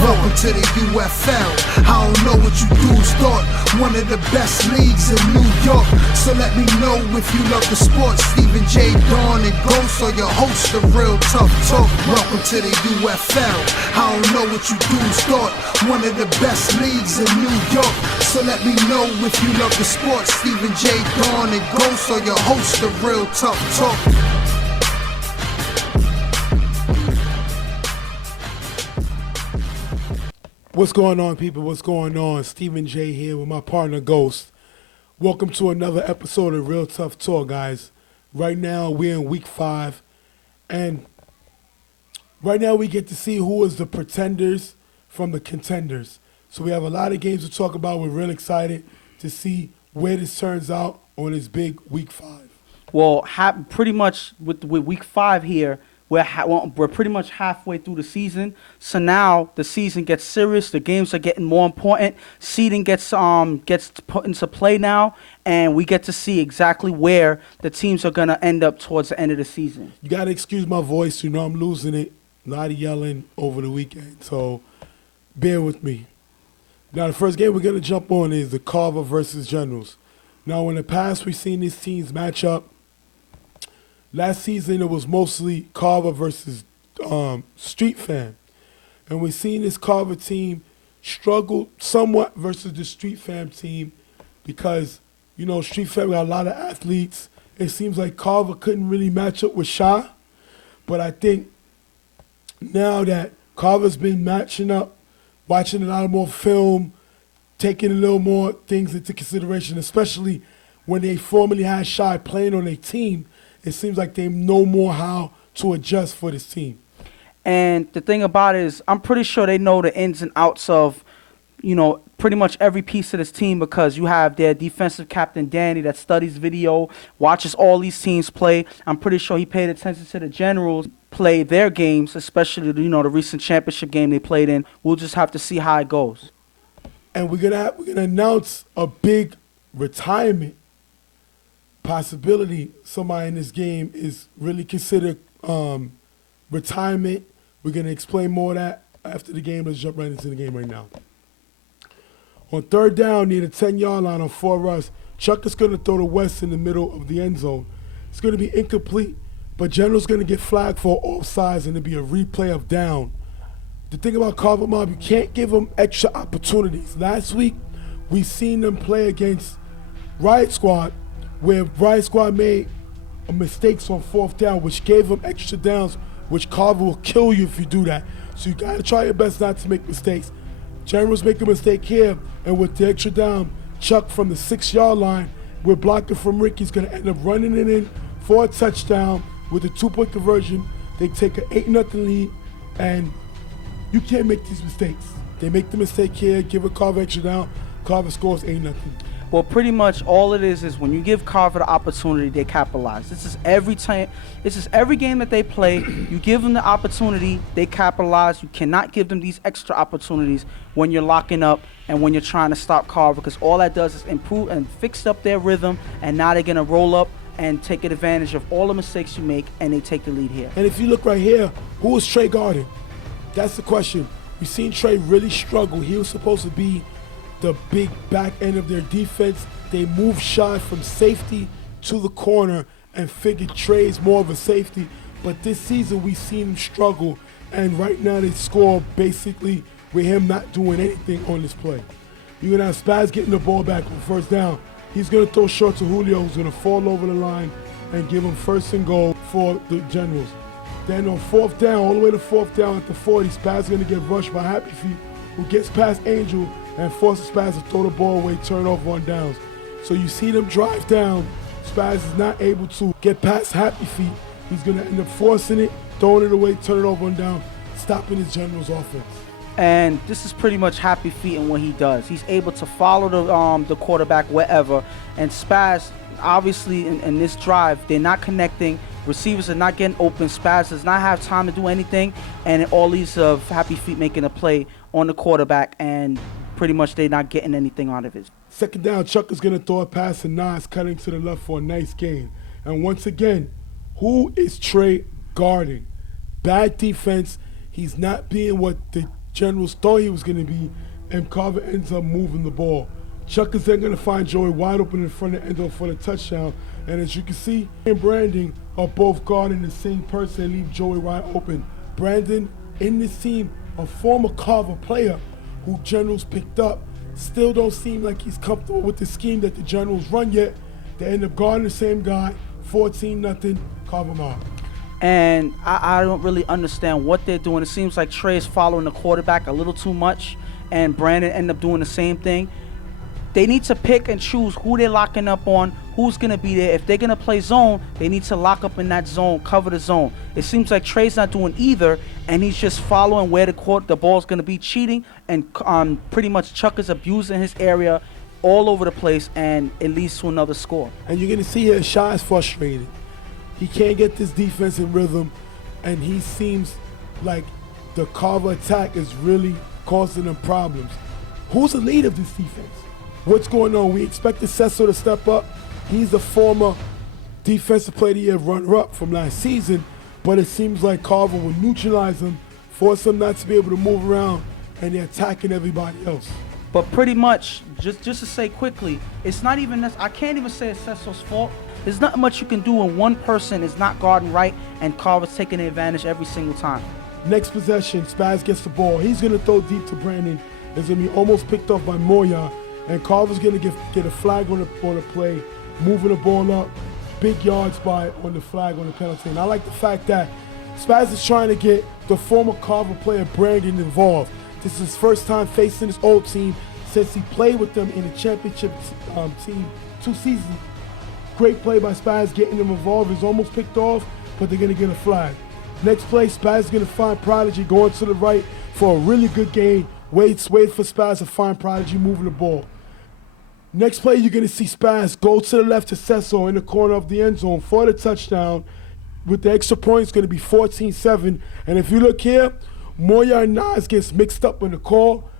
Welcome to the UFL. I don't know what you dudes thought. One of the best leagues in New York. So let me know if you love the sports. Stephen J. Dawn and Ghost are your hosts of Real Tough Talk. Welcome to the UFL. I don't know what you dudes thought. One of the best leagues in New York. So let me know if you love the sports. Stephen J. Dawn and Ghost are your hosts of Real Tough Talk. What's going on, people? What's going on? Stephen J here with my partner Ghost. Welcome to another episode of Real Tough Talk, guys. Right now we're in week 5, and right now we get to see who is the pretenders from the contenders. So we have a lot of games to talk about. We're real excited to see where this turns out on this big week 5. Well, pretty much with week 5 here, we're pretty much halfway through the season. So now the season gets serious. The games are getting more important. Seeding gets put into play now, and we get to see exactly where the teams are gonna end up towards the end of the season. You gotta excuse my voice. You know I'm losing it. A lot of yelling over the weekend, so bear with me. Now the first game we're gonna jump on is the Carver versus Generals. Now in the past we've seen these teams match up. Last season, it was mostly Carver versus Street Fam. And we've seen this Carver team struggle somewhat versus the Street Fam team because, you know, Street Fam got a lot of athletes. It seems like Carver couldn't really match up with Sha. But I think now that Carver's been matching up, watching a lot more film, taking a little more things into consideration, especially when they formerly had Sha playing on their team, it seems like they know more how to adjust for this team. And the thing about it is, I'm pretty sure they know the ins and outs of, you know, pretty much every piece of this team, because you have their defensive captain, Danny, that studies video, watches all these teams play. I'm pretty sure he paid attention to the Generals play their games, especially, you know, the recent championship game they played in. We'll just have to see how it goes. And we're gonna announce a big retirement possibility. Somebody in this game is really considered retirement. We're going to explain more of that after the game. Let's jump right into the game right now. On third down near the 10-yard line on 4 rush, Chuck is going to throw to West in the middle of the end zone. It's going to be incomplete, but General's going to get flagged for offsides and it'll be a replay of down. The thing about Carver Mob, you can't give them extra opportunities. Last week, we seen them play against Riot Squad, where Riot Squad made mistakes on 4th down, which gave them extra downs, which Carver will kill you if you do that. So you gotta try your best not to make mistakes. Generals make a mistake here, and with the extra down, Chuck from the 6-yard line, we're blocking from Rick. He's gonna end up running it in for a touchdown with a 2-point conversion. They take an 8-0 lead, and you can't make these mistakes. They make the mistake here, give a Carver extra down, Carver scores 8-0. Well, pretty much all it is when you give Carver the opportunity, they capitalize. This is every time. This is every game that they play. You give them the opportunity, they capitalize. You cannot give them these extra opportunities when you're locking up and when you're trying to stop Carver, because all that does is improve and fix up their rhythm, and now they're going to roll up and take advantage of all the mistakes you make, and they take the lead here. And if you look right here, who is Trey guarding? That's the question. We've seen Trey really struggle. He was supposed to be the big back end of their defense. They moved Shy from safety to the corner and figured Trey's more of a safety. But this season we've seen him struggle, and right now they score basically with him not doing anything on this play. You're gonna have Spaz getting the ball back on 1st down. He's gonna throw short to Julio, who's gonna fall over the line and give him 1st and goal for the Generals. Then on 4th down, all the way to 4th down at the 40, Spaz is gonna get rushed by Happy Feet, who gets past Angel and forces Spaz to throw the ball away, turn off on downs. So you see them drive down. Spaz is not able to get past Happy Feet. He's going to end up forcing it, throwing it away, turning it off on down, stopping his General's offense. And this is pretty much Happy Feet and what he does. He's able to follow the quarterback wherever. And Spaz, obviously, in this drive, they're not connecting. Receivers are not getting open. Spaz does not have time to do anything. And all these of Happy Feet making a play on the quarterback, and pretty much they're not getting anything out of it. 2nd down, Chuck is going to throw a pass, and Nas cutting to the left for a nice gain. And once again, who is Trey guarding? Bad defense. He's not being what the Generals thought he was going to be, and Carver ends up moving the ball. Chuck is then going to find Joey wide open in front of the end zone for the touchdown. And as you can see, and Brandon are both guarding the same person and leave Joey wide open. Brandon, in this team, a former Carver player who Generals picked up, still don't seem like he's comfortable with the scheme that the Generals run yet. They end up guarding the same guy, 14-0, Carver Mob. And I don't really understand what they're doing. It seems like Trey is following the quarterback a little too much, and Brandon ended up doing the same thing. They need to pick and choose who they're locking up on, who's going to be there. If they're going to play zone, they need to lock up in that zone, cover the zone. It seems like Trey's not doing either, and he's just following where the ball's going to be, cheating, and pretty much Chuck is abusing his area all over the place, and it leads to another score. And you're going to see here Shy is frustrated. He can't get this defense in rhythm, and he seems like the Carver attack is really causing them problems. Who's the lead of this defense? What's going on? We expected Cecil to step up. He's the former Defensive Player of the Year runner-up from last season, but it seems like Carver will neutralize him, force him not to be able to move around, and they're attacking everybody else. But pretty much, just to say quickly, it's not even I can't even say it's Cecil's fault. There's not much you can do when one person is not guarding right and Carver's taking the advantage every single time. Next possession, Spaz gets the ball. He's going to throw deep to Brandon. It's going to be almost picked off by Moya. And Carver's going to get a flag on the play, moving the ball up, big yards on the flag on the penalty. And I like the fact that Spaz is trying to get the former Carver player Brandon involved. This is his first time facing his old team since he played with them in the championship team 2 seasons. Great play by Spaz getting them involved. It's almost picked off, but they're going to get a flag. Next play, Spaz is going to find Prodigy going to the right for a really good gain. Wait for Spaz to find Prodigy moving the ball. Next play, you're going to see Spaz go to the left to Cecil in the corner of the end zone for the touchdown. With the extra point, it's going to be 14-7. And if you look here, Moya and Nas gets mixed up in the call.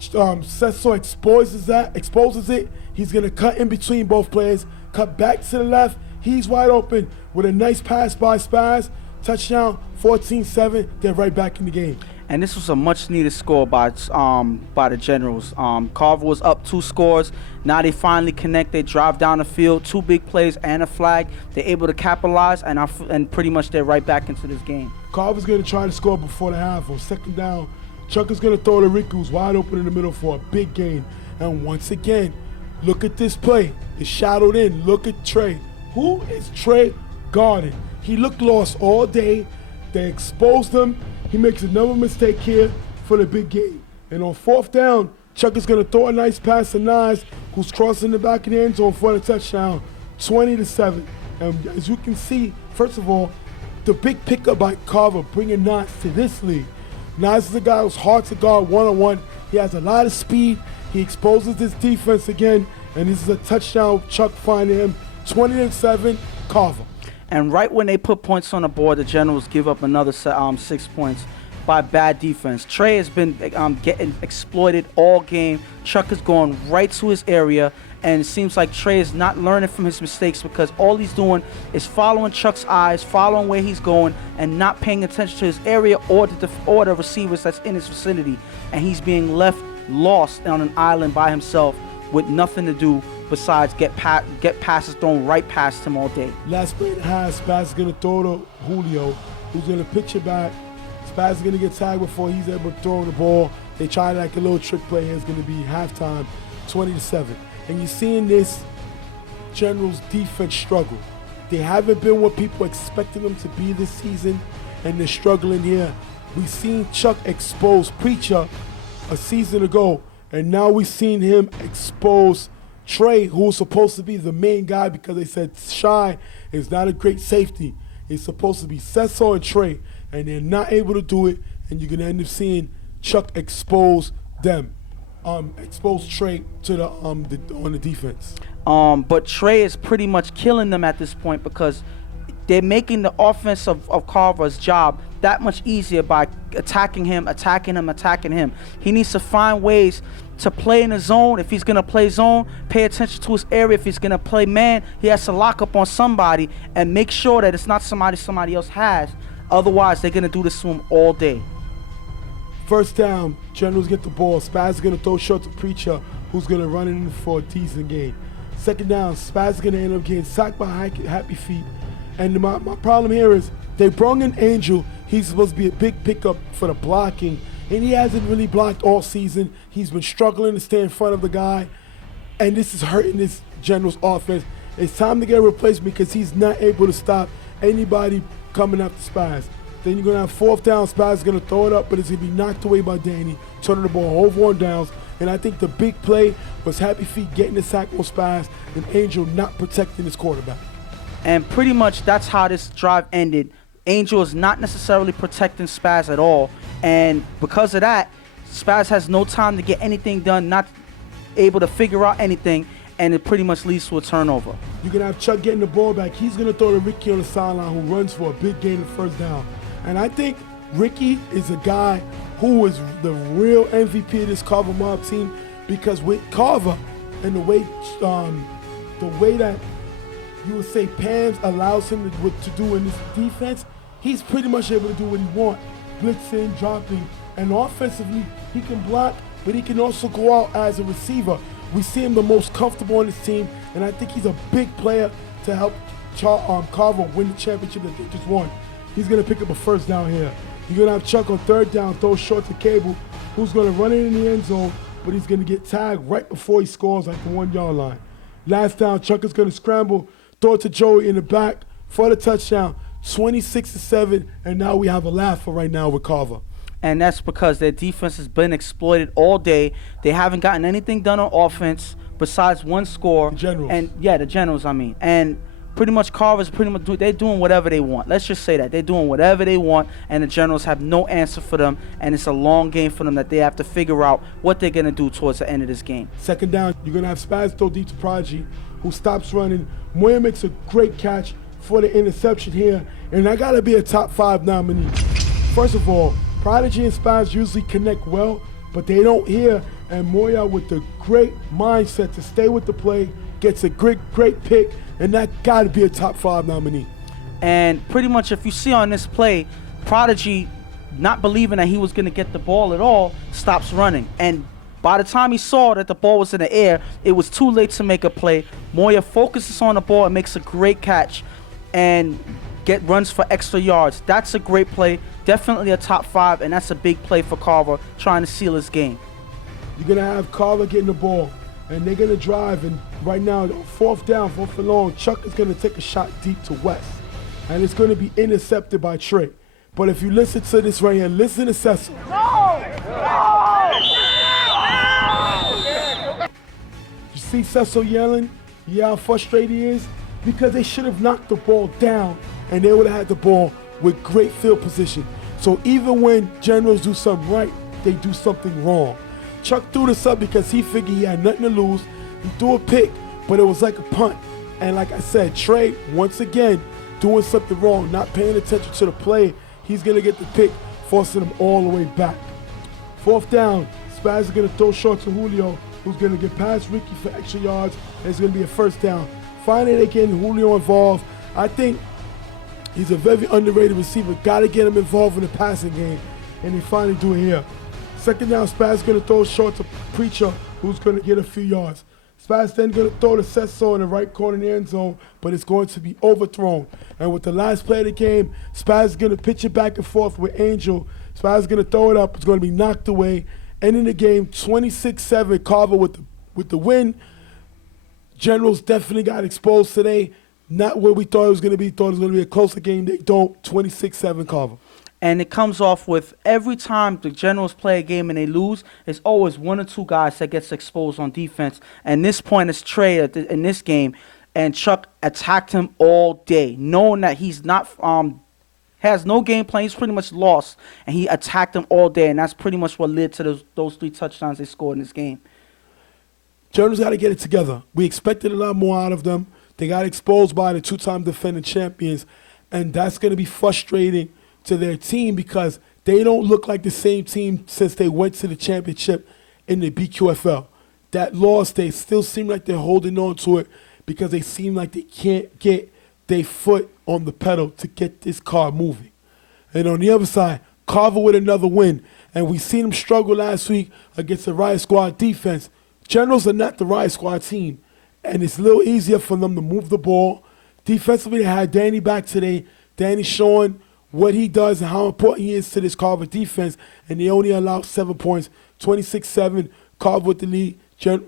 Cecil exposes it. He's going to cut in between both players, cut back to the left. He's wide open with a nice pass by Spaz. Touchdown, 14-7. They're right back in the game. And this was a much-needed score by the Generals. Carver was up 2 scores. Now they finally connect. They drive down the field, 2 big plays and a flag. They're able to capitalize, and pretty much they're right back into this game. Carver's going to try to score before the half. On second down, Chuck is going to throw to Riku, who's wide open in the middle for a big gain. And once again, look at this play. It's shadowed in. Look at Trey. Who is Trey guarding? He looked lost all day. They exposed him. He makes another mistake here for the big game. And on fourth down, Chuck is going to throw a nice pass to Nas, who's crossing the back of the end zone for the touchdown, 20-7. And as you can see, first of all, the big pickup by Carver bringing Nas to this league. Nas is a guy who's hard to guard one-on-one. He has a lot of speed. He exposes his defense again, and this is a touchdown. Chuck finding him, 20-7, Carver. And right when they put points on the board, the Generals give up another 6 points by bad defense. Trey has been getting exploited all game. Chuck is going right to his area, and it seems like Trey is not learning from his mistakes because all he's doing is following Chuck's eyes, following where he's going, and not paying attention to his area or the receivers that's in his vicinity. And he's being left lost on an island by himself with nothing to do besides get passes thrown right past him all day. Last play has Spaz is going to throw to Julio, who's going to pitch it back. Spaz is going to get tagged before he's able to throw the ball. They try like a little trick play here. It's going to be halftime, 20-7. And you're seeing this Generals defense struggle. They haven't been what people expected them to be this season, and they're struggling here. We've seen Chuck expose Preacher a season ago, and now we've seen him expose Trey, who was supposed to be the main guy because they said Shy is not a great safety. It's supposed to be Cecil and Trey, and they're not able to do it, and you're going to end up seeing Chuck expose them, expose Trey to on the defense. But Trey is pretty much killing them at this point because they're making the offense of Carver's job that much easier by attacking him. He needs to find ways to play in the zone. If he's going to play zone, pay attention to his area. If he's going to play man, he has to lock up on somebody and make sure that it's not somebody else has. Otherwise, they're going to do this to him all day. First down, Generals get the ball. Spaz is going to throw short to Preacher, who's going to run it in for a decent gain. Second down, Spaz is going to end up getting sacked by Happy Feet. And my problem here is they brought in Angel. He's supposed to be a big pickup for the blocking, and he hasn't really blocked all season. He's been struggling to stay in front of the guy, and this is hurting this Generals offense. It's time to get a replacement because he's not able to stop anybody coming after Spaz. Then you're going to have fourth down. Spaz is going to throw it up, but it's going to be knocked away by Danny, turning the ball over on downs. And I think the big play was Happy Feet getting the sack on Spaz and Angel not protecting his quarterback. And pretty much that's how this drive ended. Angel is not necessarily protecting Spaz at all. And because of that, Spaz has no time to get anything done, not able to figure out anything, and it pretty much leads to a turnover. You're going to have Chuck getting the ball back. He's going to throw to Ricky on the sideline, who runs for a big gain of first down. And I think Ricky is a guy who is the real MVP of this Carver Mob team, because with Carver and the way that you would say Pams allows him to do in this defense, he's pretty much able to do what he wants. Blitzing, dropping, and offensively, he can block, but he can also go out as a receiver. We see him the most comfortable on this team, and I think he's a big player to help Carver win the championship that they just won. He's going to pick up a first down here. You're going to have Chuck on third down, throw short to Cable, who's going to run it in the end zone, but he's going to get tagged right before he scores at the 1 yard line. Last down, Chuck is going to scramble, throw it to Joey in the back for the touchdown, 26-7, and now we have a laugher right now with Carver. And that's because their defense has been exploited all day. They haven't gotten anything done on offense besides one score. The Generals. And yeah, the Generals, I mean. And pretty much Carver's they're doing whatever they want. Let's just say that. They're doing whatever they want, and the Generals have no answer for them, and it's a long game for them that they have to figure out what they're going to do towards the end of this game. Second down, you're going to have Spaz throw deep to Prodigy, who stops running. Moyer makes a great catch for the interception here, and I got to be a top 5 nominee. First of all, Prodigy and Spaz usually connect well, but they don't here, and Moyer with the great mindset to stay with the play, gets a great pick, and that got to be a top 5 nominee. And pretty much if you see on this play, Prodigy, not believing that he was going to get the ball at all, stops running. And by the time he saw that the ball was in the air, it was too late to make a play. Moyer focuses on the ball and makes a great catch and runs for extra yards. That's a great play. Definitely a top 5, and that's a big play for Carver trying to seal his game. You're going to have Carver getting the ball, and they're going to drive, and right now, fourth down, fourth and long, Chuck is going to take a shot deep to West, and it's going to be intercepted by Trey. But if you listen to this right here, listen to Cecil. You see Cecil yelling? Yeah, how frustrated he is? Because they should have knocked the ball down, and they would have had the ball with great field position. So even when Generals do something right, they do something wrong. Chuck threw this up because he figured he had nothing to lose. He threw a pick, but it was like a punt. And like I said, Trey, once again, doing something wrong, not paying attention to the play. He's going to get the pick, forcing him all the way back. Fourth down, Spaz is going to throw short to Julio, who's going to get past Ricky for extra yards, and it's going to be a first down. Finally, they get Julio involved. I think he's a very underrated receiver. Got to get him involved in the passing game, and they finally do it here. Second down, Spaz is going to throw short to Preacher, who's going to get a few yards. Spaz then going to throw to Cecil in the right corner in the end zone, but it's going to be overthrown. And with the last play of the game, Spaz is going to pitch it back and forth with Angel. Spaz is going to throw it up. It's going to be knocked away. Ending the game 26-7, Carver with the win. Generals definitely got exposed today. Not where we thought it was going to be. Thought it was going to be a closer game. They don't. 26-7 Carver. And it comes off with every time the Generals play a game and they lose, there's always 1 or 2 guys that gets exposed on defense. And this point is Trey in this game, and Chuck attacked him all day, knowing that he's not has no game plan. He's pretty much lost, and he attacked him all day, and that's pretty much what led to those 3 touchdowns they scored in this game. Generals got to get it together. We expected a lot more out of them. They got exposed by the 2-time defending champions, and that's going to be frustrating to their team because they don't look like the same team since they went to the championship in the BQFL. That loss, they still seem like they're holding on to it because they seem like they can't get their foot on the pedal to get this car moving. And on the other side, Carver with another win. And we seen them struggle last week against the Riot Squad defense. Generals are not the Riot Squad team, and it's a little easier for them to move the ball. Defensively, they had Danny back today. Danny showing what he does and how important he is to this Carver defense, and they only allowed 7 points, 26-7, Carver with the lead,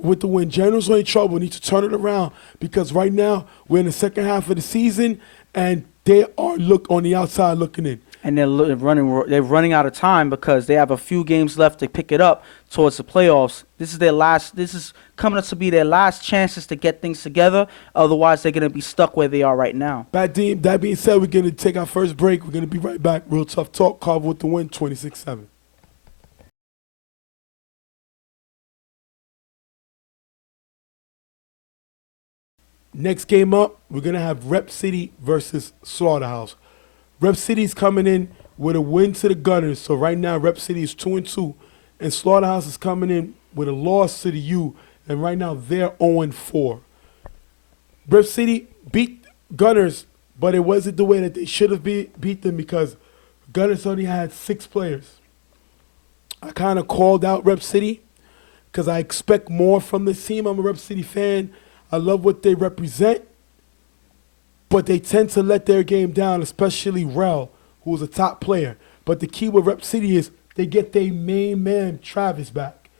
with the win. Generals are in trouble, need to turn it around because right now we're in the second half of the season, and they are on the outside looking in. And they're running out of time because they have a few games left to pick it up towards the playoffs. This is coming up to be their last chances to get things together. Otherwise, they're going to be stuck where they are right now. That being said, we're going to take our first break. We're going to be right back. Real Tough Talk. Carver with the win, 26-7. Next game up, we're going to have Rep City versus Slaughterhouse. Rep City's coming in with a win to the Gunners. So right now, Rep City is 2-2, and Slaughterhouse is coming in with a loss to the U, and right now they're 0-4. Rep City beat Gunners, but it wasn't the way that they should have beat them because Gunners only had 6 players. I kind of called out Rep City because I expect more from this team. I'm a Rep City fan. I love what they represent. But they tend to let their game down, especially Rel, who's a top player. But the key with Rep City is they get their main man, Travis, back,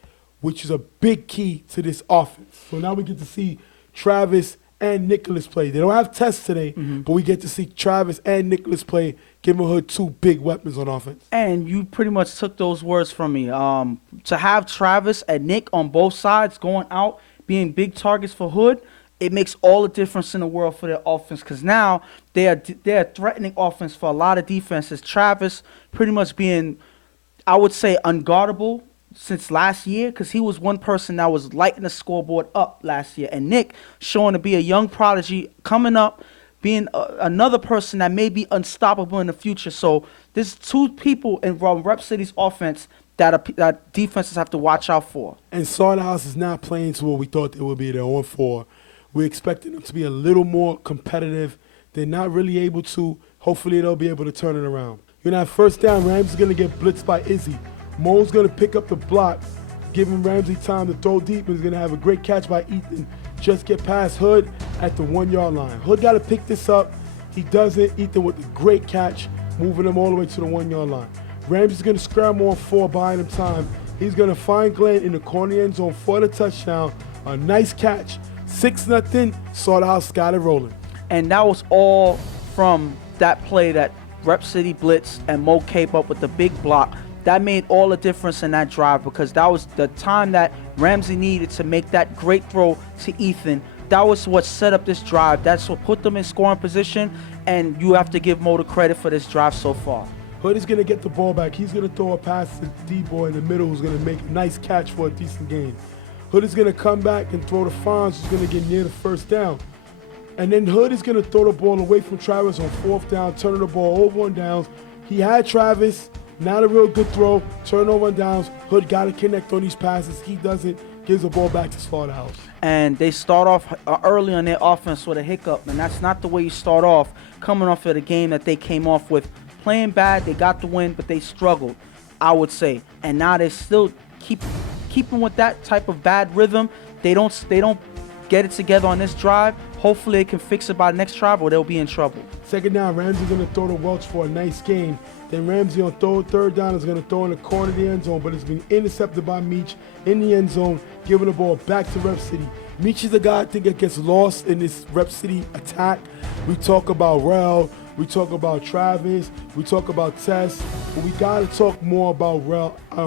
which is a big key to this offense. So now we get to see Travis and Nicholas play. They don't have tests today, but we get to see Travis and Nicholas play, giving Hood 2 big weapons on offense. And you pretty much took those words from me. To have Travis and Nick on both sides going out, being big targets for Hood, it makes all the difference in the world for their offense because now they're threatening offense for a lot of defenses. Travis pretty much being, I would say, unguardable since last year because he was one person that was lighting the scoreboard up last year. And Nick showing to be a young prodigy coming up, being another person that may be unstoppable in the future. So there's 2 people in Rep City's offense that defenses have to watch out for. And Slaughterhouse is not playing to what we thought they would be. They're 0-4. We're expecting them to be a little more competitive. They're not really able to. Hopefully, they'll be able to turn it around. You're going to have first down. Ramsey's going to get blitzed by Izzy. Mo's going to pick up the block, giving Ramsey time to throw deep. He's going to have a great catch by Ethan. Just get past Hood at the 1-yard line. Hood got to pick this up. He doesn't. Ethan with a great catch, moving him all the way to the 1-yard line. Ramsey's going to scramble on 4, buying him time. He's going to find Glenn in the corner end zone for the touchdown. A nice catch. 6-0, Slaughterhouse got it rolling. And that was all from that play that Rep City blitzed and Mo came up with the big block. That made all the difference in that drive because that was the time that Ramsey needed to make that great throw to Ethan. That was what set up this drive. That's what put them in scoring position, and you have to give Mo the credit for this drive so far. Hood is going to get the ball back. He's going to throw a pass to D-Boy in the middle who's going to make a nice catch for a decent gain. Hood is going to come back and throw to Fonz, who's going to get near the first down. And then Hood is going to throw the ball away from Travis on 4th down, turning the ball over on downs. He had Travis, not a real good throw, turnover on downs. Hood got to connect on these passes. He doesn't, gives the ball back to Slaughterhouse. And they start off early on their offense with a hiccup, and that's not the way you start off, coming off of the game that they came off with. Playing bad, they got the win, but they struggled, I would say. And now they still keeping with that type of bad rhythm. They don't get it together on this drive. Hopefully they can fix it by the next drive or they'll be in trouble. Second down, Ramsey's going to throw to Welch for a nice gain. Then Ramsey on third down is going to throw in the corner of the end zone, but it's been intercepted by Meach in the end zone, giving the ball back to Rep City. Meach is a guy I think that gets lost in this Rep City attack. We talk about Rel, we talk about Travis, we talk about Tess, but we got to talk more about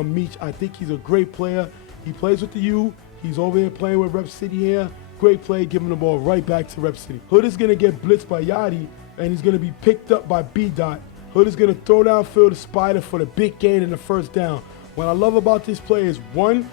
Meach. I think he's a great player. He plays with the U. He's over here playing with Rep City here. Great play, giving the ball right back to Rep City. Hood is going to get blitzed by Yachty, and he's going to be picked up by B-Dot. Hood is going to throw downfield to Spider for the big gain in the first down. What I love about this play is, one,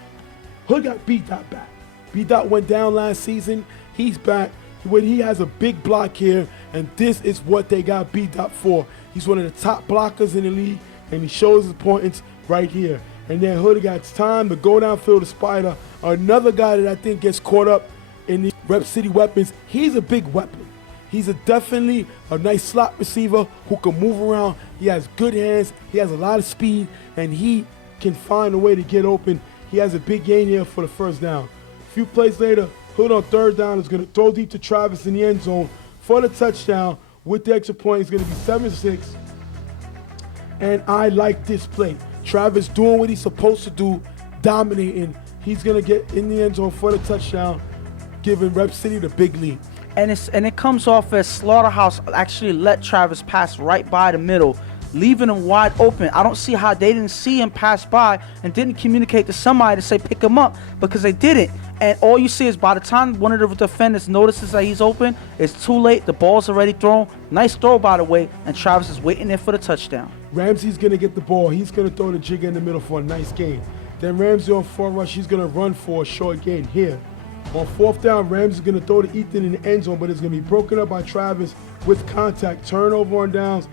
Hood got B-Dot back. B-Dot went down last season. He's back. When he has a big block here, and this is what they got B-Dot for. He's one of the top blockers in the league, and he shows his importance right here. And then Hood got time to go downfield to Spider, another guy that I think gets caught up in the Rep City weapons. He's a big weapon. He's definitely a nice slot receiver who can move around. He has good hands. He has a lot of speed, and he can find a way to get open. He has a big gain here for the first down. A few plays later, Hood on third down is going to throw deep to Travis in the end zone for the touchdown. With the extra point, it's going to be 7-6. And I like this play. Travis doing what he's supposed to do, dominating. He's going to get in the end zone for the touchdown, giving Rep City the big lead. And it comes off as Slaughterhouse actually let Travis pass right by the middle, leaving him wide open. I don't see how they didn't see him pass by and didn't communicate to somebody to say pick him up, because they didn't. And all you see is by the time one of the defenders notices that he's open, it's too late. The ball's already thrown. Nice throw, by the way, and Travis is waiting there for the touchdown. Ramsey's going to get the ball. He's going to throw the jig in the middle for a nice gain. Then Ramsey on four rush, he's going to run for a short gain here. On fourth down, Ramsey's going to throw to Ethan in the end zone, but it's going to be broken up by Travis with contact. Turnover on downs.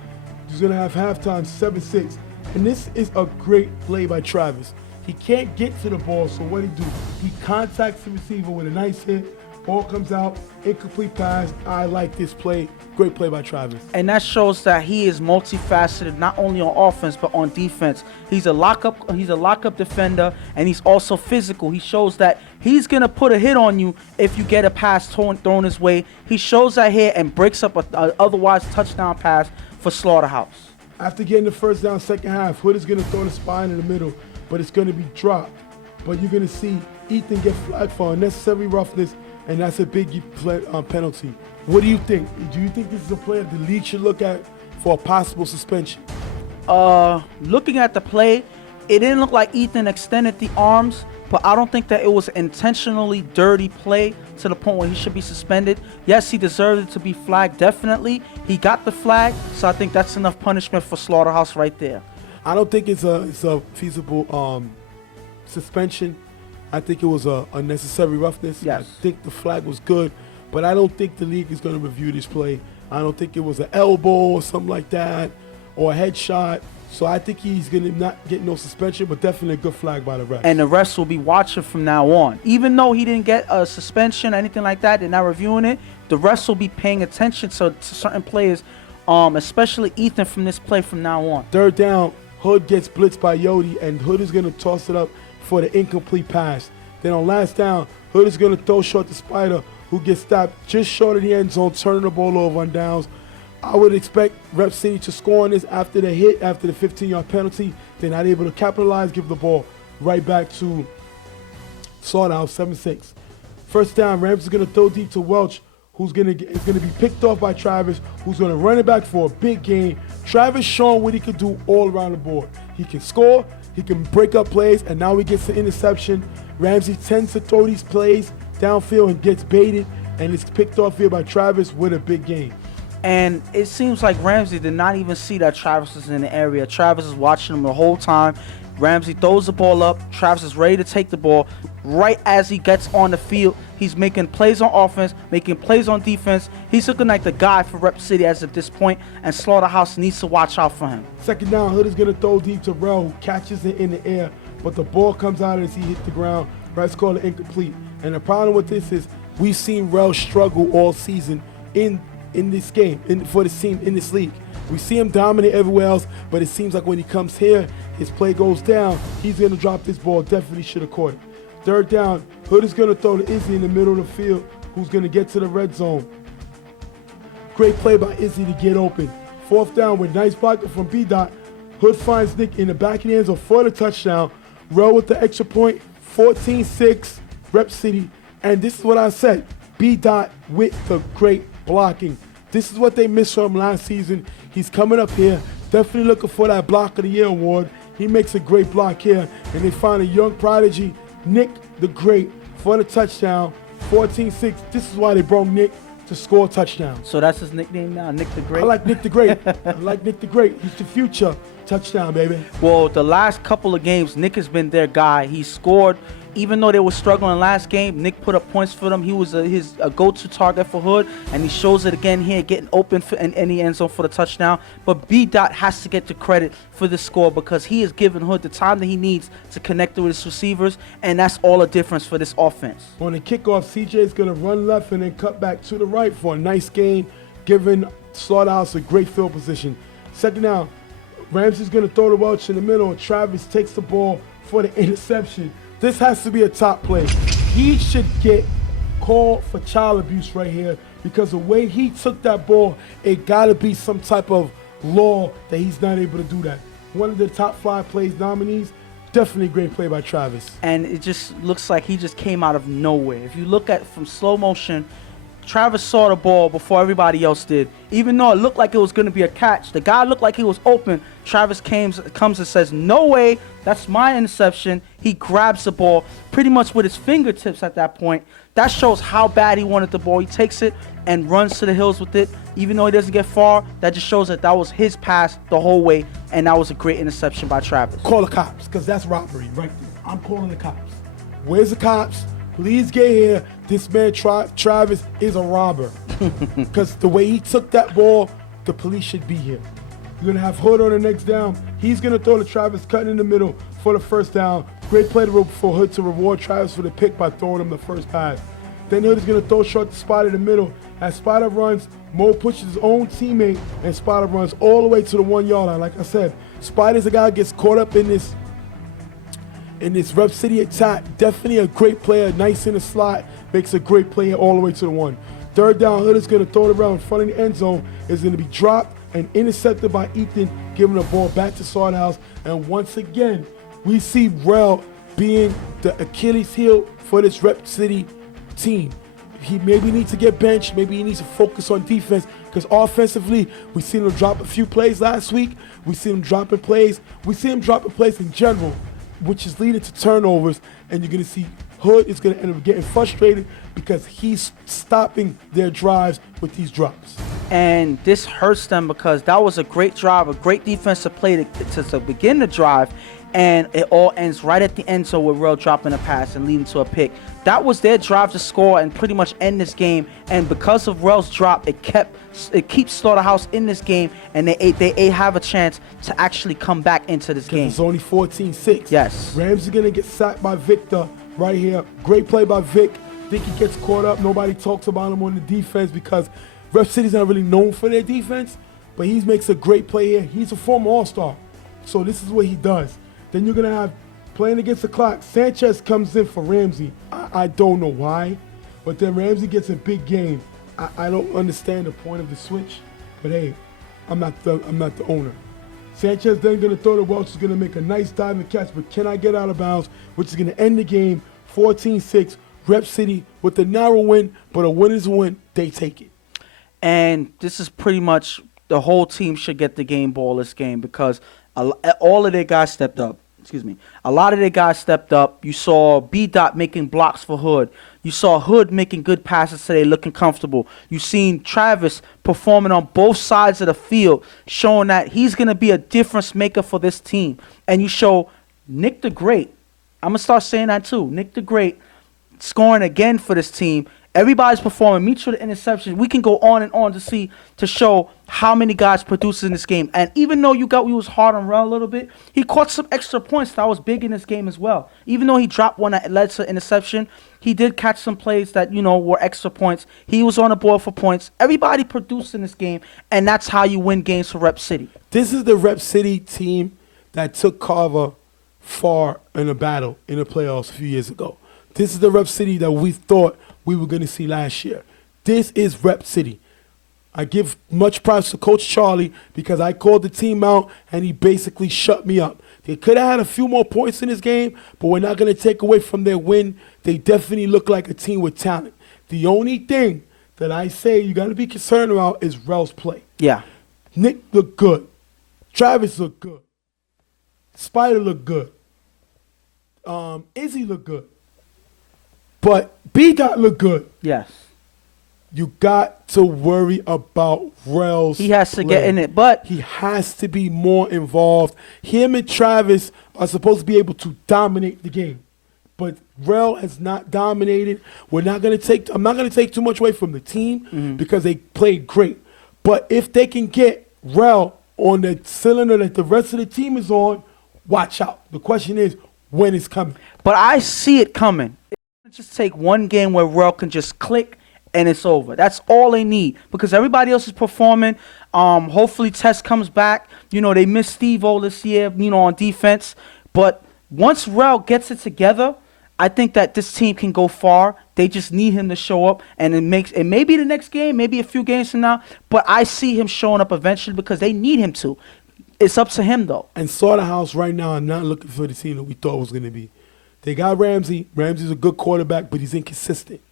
He's going to have halftime 7-6. And this is a great play by Travis. He can't get to the ball, so what he do? He contacts the receiver with a nice hit. Ball comes out, incomplete pass. I like this play. Great play by Travis. And that shows that he is multifaceted, not only on offense but on defense. He's a lockup defender, and he's also physical. He shows that he's gonna put a hit on you if you get a pass thrown his way. He shows that here and breaks up a otherwise touchdown pass for Slaughterhouse. After getting the first down, second half, Hood is gonna throw the spine in the middle, but it's gonna be dropped. But you're gonna see Ethan get flagged for unnecessary roughness, and that's a big penalty. What do you think? Do you think this is a play that the league should look at for a possible suspension? Looking at the play, it didn't look like Ethan extended the arms, but I don't think that it was intentionally dirty play to the point where he should be suspended. Yes, he deserved it to be flagged, definitely. He got the flag, so I think that's enough punishment for Slaughterhouse right there. I don't think it's a feasible suspension. I think it was a unnecessary roughness. Yes. I think the flag was good, but I don't think the league is going to review this play. I don't think it was an elbow or something like that, or a headshot. So I think he's going to not get no suspension, but definitely a good flag by the refs. And the refs will be watching from now on. Even though he didn't get a suspension or anything like that, they're not reviewing it, the refs will be paying attention to certain players, especially Ethan, from this play from now on. Third down, Hood gets blitzed by Yodi, and Hood is going to toss it up for the incomplete pass. Then on last down, Hood is going to throw short to Spider, who gets stopped just short of the end zone, turning the ball over on downs. I would expect Rep City to score on this after the hit, after the 15-yard penalty. They're not able to capitalize, give the ball right back to Slaughterhouse, 7-6. First down, Rams is going to throw deep to Welch, who's going to be picked off by Travis, who's going to run it back for a big gain. Travis showing what he could do all around the board. He can score, he can break up plays, and now he gets the interception. Ramsey tends to throw these plays downfield and gets baited, and it's picked off here by Travis with a big gain. And it seems like Ramsey did not even see that Travis was in the area. Travis is watching him the whole time. Ramsey throws the ball up. Travis is ready to take the ball. Right as he gets on the field, he's making plays on offense, making plays on defense. He's looking like the guy for Rep City as of this point, and Slaughterhouse needs to watch out for him. Second down, Hood is going to throw deep to Rel, who catches it in the air, but the ball comes out as he hits the ground. Refs call it incomplete. And the problem with this is we've seen Rel struggle all season in this game, for this team, in this league. We see him dominate everywhere else, but it seems like when he comes here, his play goes down. He's going to drop this ball. Definitely should have caught it. Third down, Hood is going to throw to Izzy in the middle of the field, who's going to get to the red zone. Great play by Izzy to get open. Fourth down with nice blocking from B-Dot. Hood finds Nick in the back of the end zone for the touchdown. Rel with the extra point, 14-6, Rep City. And this is what I said, B-Dot with the great blocking. This is what they missed from him last season. He's coming up here, definitely looking for that Block of the Year award. He makes a great block here, and they find a young prodigy, Nick the Great, for the touchdown, 14-6. This is why they brought Nick to score touchdowns. So that's his nickname now, Nick the Great? I like Nick the Great. I like Nick the Great. He's the future. Touchdown, baby. Well, the last couple of games, Nick has been their guy. He scored. Even though they were struggling last game, Nick put up points for them. He was his go-to target for Hood, and he shows it again here, getting open in the end zone for the touchdown. But B-Dot has to get the credit for the score because he has given Hood the time that he needs to connect with his receivers, and that's all the difference for this offense. On the kickoff, CJ is going to run left and then cut back to the right for a nice gain, giving Slaughterhouse a great field position. Second down, Ramsey's going to throw to Welch in the middle, and Travis takes the ball for the interception. This has to be a top play. He should get called for child abuse right here because the way he took that ball, it got to be some type of law that he's not able to do that. One of the top 5 plays nominees, definitely great play by Travis. And it just looks like he just came out of nowhere. If you look at from slow motion, Travis saw the ball before everybody else did. Even though it looked like it was going to be a catch, the guy looked like he was open. Travis comes and says, "No way, that's my interception." He grabs the ball pretty much with his fingertips at that point. That shows how bad he wanted the ball. He takes it and runs to the hills with it. Even though he doesn't get far, that just shows that was his pass the whole way, and that was a great interception by Travis. Call the cops, because that's robbery right there. I'm calling the cops. Where's the cops? Please get here. This man, Travis, is a robber. Because the way he took that ball, the police should be here. You're going to have Hood on the next down. He's going to throw to Travis, cutting in the middle for the first down. Great play for Hood to reward Travis for the pick by throwing him the first pass. Then Hood is going to throw short to Spider in the middle. As Spider runs, Mo pushes his own teammate, and Spider runs all the way to the 1 yard line. Like I said, Spider's a guy who gets caught up in this Rep City attack. Definitely a great player, nice in the slot, makes a great play all the way to the 1. Third down, Hood is going to throw it around in front of the end zone. It's going to be dropped and intercepted by Ethan, giving the ball back to Swordhouse. And once again, we see Rel being the Achilles heel for this Rep City team. He maybe needs to get benched, maybe he needs to focus on defense, because offensively, we seen him drop a few plays last week. We see him dropping plays. We see him dropping plays in general, which is leading to turnovers, and you're going to see Hood is going to end up getting frustrated because he's stopping their drives with these drops. And this hurts them because that was a great drive, a great defensive play to begin the drive, and it all ends right at the end zone with Rel dropping a pass and leading to a pick. That was their drive to score and pretty much end this game, and because of Rel's drop, it keeps Slaughterhouse in this game, and they have a chance to actually come back into this game. It's only 14-6. Yes. Rams are going to get sacked by Victor right here. Great play by Vic. Think he gets caught up. Nobody talks about him on the defense because Rep City's not really known for their defense, but he makes a great play here. He's a former All-Star, so this is what he does. Then you're going to have, playing against the clock, Sanchez comes in for Ramsey. I don't know why, but then Ramsey gets a big game. I don't understand the point of the switch, but hey, I'm not the owner. Sanchez then going to throw to Welch, is going to make a nice diving catch, but cannot get out of bounds, which is going to end the game 14-6. Rep City with a narrow win, but a win is a win. They take it. And this is pretty much the whole team should get the game ball this game because all of their guys stepped up. A lot of their guys stepped up. You saw B-Dot making blocks for Hood. You saw Hood making good passes today, looking comfortable. You seen Travis performing on both sides of the field, showing that he's going to be a difference maker for this team. And you show Nick the Great. I'm going to start saying that too. Nick the Great scoring again for this team. Everybody's performing. Mutual interceptions. We can go on and on to show how many guys produce in this game. And even though we was hard on Rel a little bit, he caught some extra points that was big in this game as well. Even though he dropped one that led to interception, he did catch some plays that, were extra points. He was on the board for points. Everybody produced in this game, and that's how you win games for Rep City. This is the Rep City team that took Carver far in a battle in the playoffs a few years ago. This is the Rep City that we thought we were going to see last year. This is Rep City. I give much props to Coach Charlie because I called the team out and he basically shut me up. They could have had a few more points in this game, but we're not going to take away from their win. They definitely look like a team with talent. The only thing that I say you got to be concerned about is Rel's play. Yeah. Nick looked good. Travis looked good. Spider looked good. Izzy looked good. But B-Dot looked good. Yes. You got to worry about Rel's He has to play. get in it, but He has to be more involved. Him and Travis are supposed to be able to dominate the game. But Rel has not dominated. I'm not going to take too much away from the team because they played great. But if they can get Rel on the cylinder that the rest of the team is on, watch out. The question is, when it's coming? But I see it coming. It's just take one game where Rel can just click and it's over. That's all they need because everybody else is performing. Hopefully Tess comes back. You know, they missed Steve-O this year, you know, on defense. But once Rel gets it together, I think that this team can go far. They just need him to show up, and it may be the next game, maybe a few games from now, but I see him showing up eventually because they need him to. It's up to him, though. And Slaughterhouse right now are not looking for the team that we thought was going to be. They got Ramsey. Ramsey's a good quarterback, but he's inconsistent.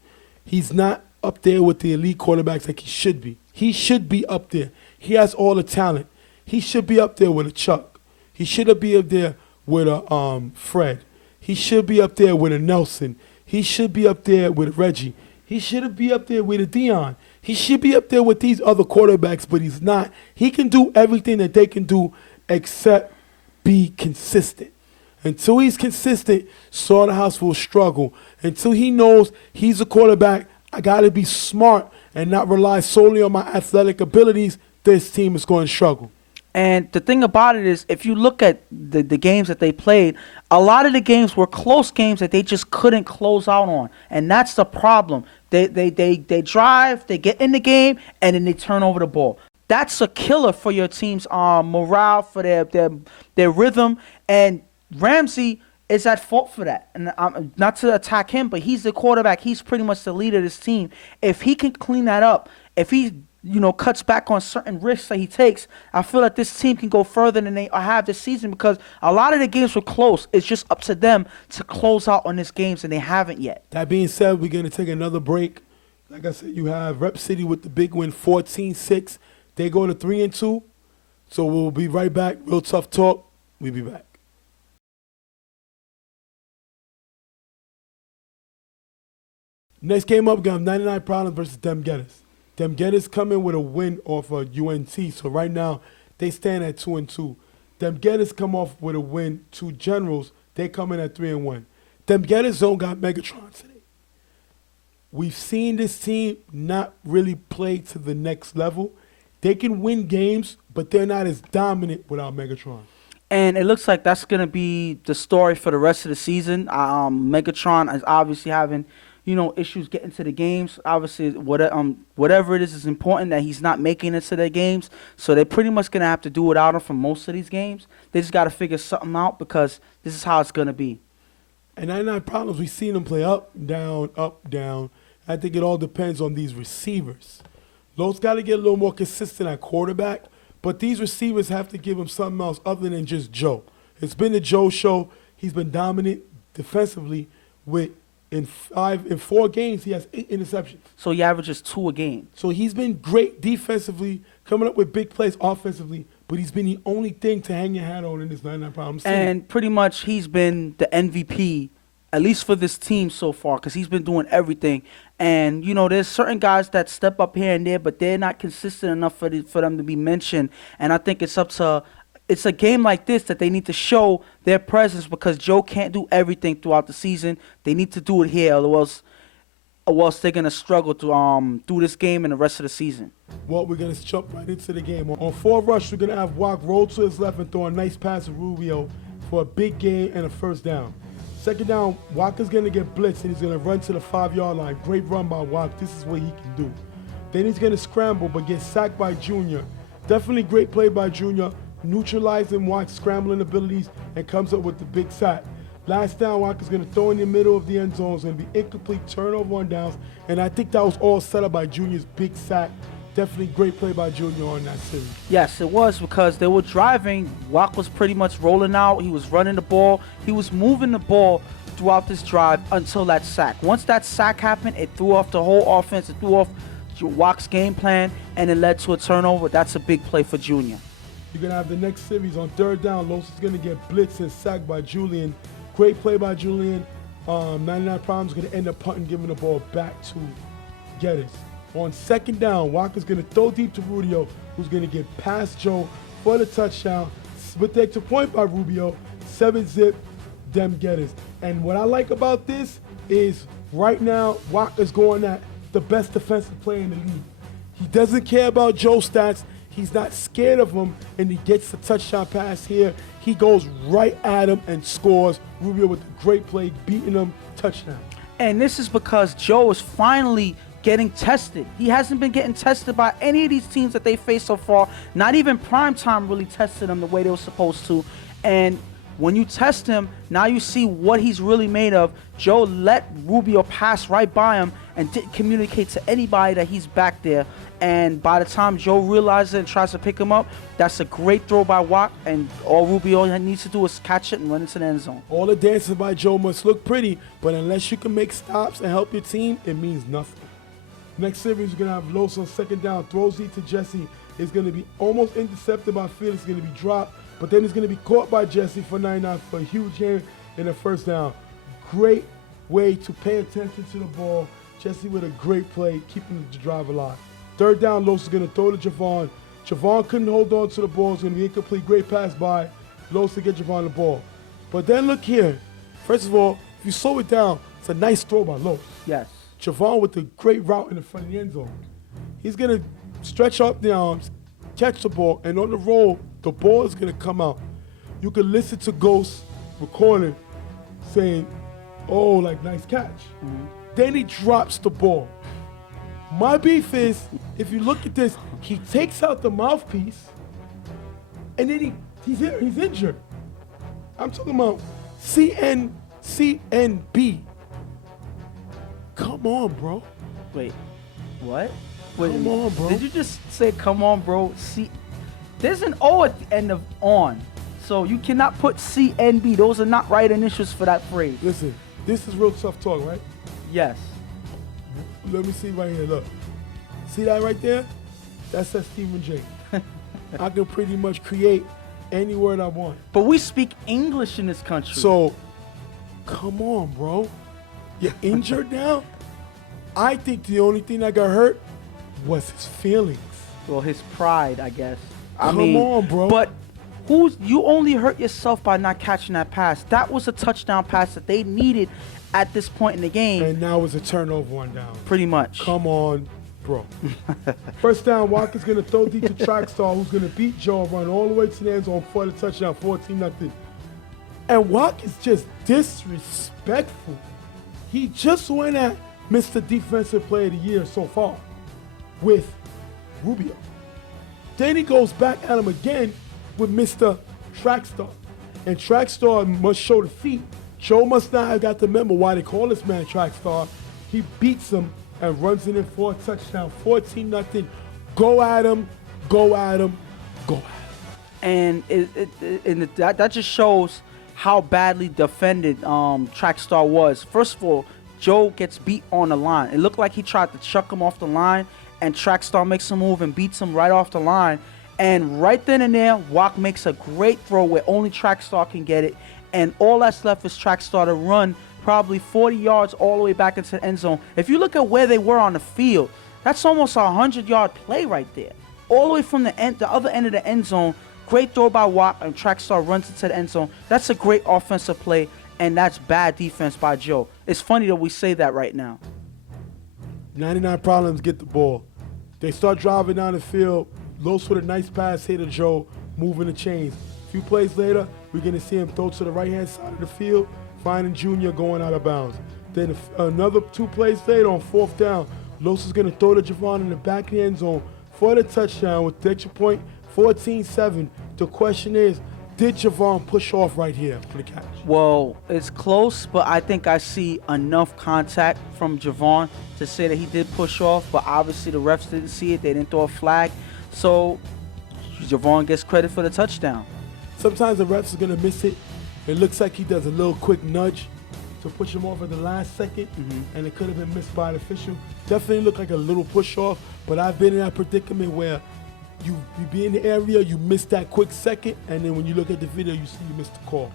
He's not up there with the elite quarterbacks like he should be. He should be up there. He has all the talent. He should be up there with a Chuck. He should be up there with a Fred. He should be up there with a Nelson. He should be up there with a Reggie. He should be up there with a Dion. He should be up there with these other quarterbacks, but he's not. He can do everything that they can do except be consistent. Until he's consistent, Slaughterhouse will struggle. Until he knows he's a quarterback, I got to be smart and not rely solely on my athletic abilities, this team is going to struggle. And the thing about it is, if you look at the games that they played, a lot of the games were close games that they just couldn't close out on. And that's the problem. They drive, they get in the game, and then they turn over the ball. That's a killer for your team's morale, for their rhythm. And Ramsey is at fault for that. And not to attack him, but he's the quarterback. He's pretty much the leader of this team. If he can clean that up, if he cuts back on certain risks that he takes, I feel like this team can go further than they have this season because a lot of the games were close. It's just up to them to close out on these games, and they haven't yet. That being said, we're going to take another break. Like I said, you have Rep City with the big win, 14-6. They go to 3-2. So we'll be right back. Real Tough Talk. We'll be back. Next game up, we got 99 Problems versus Dem Getters. Dem Getters come in with a win off of UNT, so right now they stand at 2-2. Dem Getters come off with a win to Generals. They come in at 3-1. Dem Getters don't got Megatron today. We've seen this team not really play to the next level. They can win games, but they're not as dominant without Megatron. And it looks like that's going to be the story for the rest of the season. Megatron is obviously having issues getting to the games. Obviously, whatever it is important that he's not making it to the games. So they're pretty much going to have to do without him for most of these games. They just got to figure something out because this is how it's going to be. And 99 Problems, we've seen them play up, down, up, down. I think it all depends on these receivers. Los got to get a little more consistent at quarterback, but these receivers have to give him something else other than just Joe. It's been the Joe show. He's been dominant defensively with in 4 games, he has 8 interceptions. So he averages 2 a game. So he's been great defensively, coming up with big plays offensively, but he's been the only thing to hang your hat on in this 99 Problems team. And pretty much he's been the MVP, at least for this team so far, because he's been doing everything. And, there's certain guys that step up here and there, but they're not consistent enough for them to be mentioned. And I think it's a game like this that they need to show their presence because Joe can't do everything throughout the season. They need to do it here, or else they're going to struggle to do this game and the rest of the season. Well, we're going to jump right into the game. On 4 rush, we're going to have Walk roll to his left and throw a nice pass to Rubio for a big gain and a first down. Second down, Walker's going to get blitzed, and he's going to run to the 5-yard line. Great run by Walk. This is what he can do. Then he's going to scramble but get sacked by Junior. Definitely great play by Junior. Neutralizing Walker's scrambling abilities and comes up with the big sack. Last down, Walker's going to throw in the middle of the end zone. It's going to be incomplete, turnover on downs. And I think that was all set up by Junior's big sack. Definitely great play by Junior on that series. Yes, it was because they were driving. Walk was pretty much rolling out. He was running the ball. He was moving the ball throughout this drive until that sack. Once that sack happened, it threw off the whole offense. It threw off Walk's game plan, and it led to a turnover. That's a big play for Junior. You're going to have the next series on 3rd down. Los is going to get blitzed and sacked by Julian. Great play by Julian. 99 Problems going to end up punting, giving the ball back to Geddes. On 2nd down, Walker's going to throw deep to Rubio, who's going to get past Joe for the touchdown. With the extra point by Rubio, 7-zip, Dem Geddes. And what I like about this is right now, Walker's going at the best defensive player in the league. He doesn't care about Joe's stats. He's not scared of him, and he gets the touchdown pass here. He goes right at him and scores. Rubio with a great play, beating him, touchdown. And this is because Joe is finally getting tested. He hasn't been getting tested by any of these teams that they faced so far. Not even Primetime really tested him the way they were supposed to. And when you test him, now you see what he's really made of. Joe let Rubio pass right by him and didn't communicate to anybody that he's back there. And by the time Joe realizes it and tries to pick him up, that's a great throw by Watt, and all Rubio needs to do is catch it and run into the end zone. All the dances by Joe must look pretty, but unless you can make stops and help your team, it means nothing. Next series, we're going to have Los on second down, throws it to Jesse. It's going to be almost intercepted by Felix. It's going to be dropped, but then it's going to be caught by Jesse for 99 for a huge gain in the first down. Great way to pay attention to the ball. Jesse with a great play, keeping the drive alive. Third down, Los is going to throw to Javon. Javon couldn't hold on to the ball. It's going to be incomplete. Great pass by Los to get Javon the ball. But then look here. First of all, if you slow it down, it's a nice throw by Los. Yes. Javon with the great route in the front of the end zone. He's going to stretch up the arms, catch the ball, and on the roll, the ball is going to come out. You can listen to Ghost recording saying, oh, like, nice catch. Mm-hmm. Then he drops the ball. My beef is, if you look at this, he takes out the mouthpiece, and then he's injured. I'm talking about CNB. Come on, bro. Wait, what? Wait, come on, bro. Did you just say, come on, bro? See, there's an O at the end of on, so you cannot put CNB. Those are not right initials for that phrase. Listen, this is real tough talk, right? Yes. Let me see right here, look. See that right there? That's that Stephen J. I can pretty much create any word I want. But we speak English in this country. So, come on, bro. You're injured now? I think the only thing that got hurt was his feelings. Well, his pride, I guess. Come on, bro. But you only hurt yourself by not catching that pass. That was a touchdown pass that they needed at this point in the game. And now it's a turnover on down. Pretty much. Come on, bro. First down, Walker's going to throw deep to Trackstar, who's going to beat Joe, run all the way to the end zone for the touchdown, 14-0. And Walker's just disrespectful. He just went at Mr. Defensive Player of the Year so far with Rubio. Then he goes back at him again with Mr. Trackstar. And Trackstar must show the feet. Joe must not have got the memo why they call this man Trackstar. He beats him and runs it in for a touchdown. 14-0. Go at him, go at him, go at him. And that just shows how badly defended Trackstar was. First of all, Joe gets beat on the line. It looked like he tried to chuck him off the line, and Trackstar makes a move and beats him right off the line. And right then and there, Wack makes a great throw where only Trackstar can get it. And all that's left is Trackstar to run probably 40 yards all the way back into the end zone. If you look at where they were on the field, that's almost a 100-yard play right there. All the way from the other end of the end zone. Great throw by Watt, and Trackstar runs into the end zone. That's a great offensive play, and that's bad defense by Joe. It's funny that we say that right now. 99 Problems get the ball. They start driving down the field. Los with a nice pass hit to Joe, moving the chains. A few plays later, we're going to see him throw to the right-hand side of the field, finding Junior going out of bounds. Then another 2 plays later on fourth down, Los is going to throw to Javon in the back of the end zone for the touchdown with the extra point, 14-7. The question is, did Javon push off right here for the catch? Well, it's close, but I think I see enough contact from Javon to say that he did push off, but obviously the refs didn't see it. They didn't throw a flag. So Javon gets credit for the touchdown. Sometimes the refs are going to miss it. It looks like he does a little quick nudge to push him off at the last second, and it could have been missed by an official. Definitely looked like a little push off, but I've been in that predicament where you be in the area, you miss that quick second, and then when you look at the video, you see you missed the call.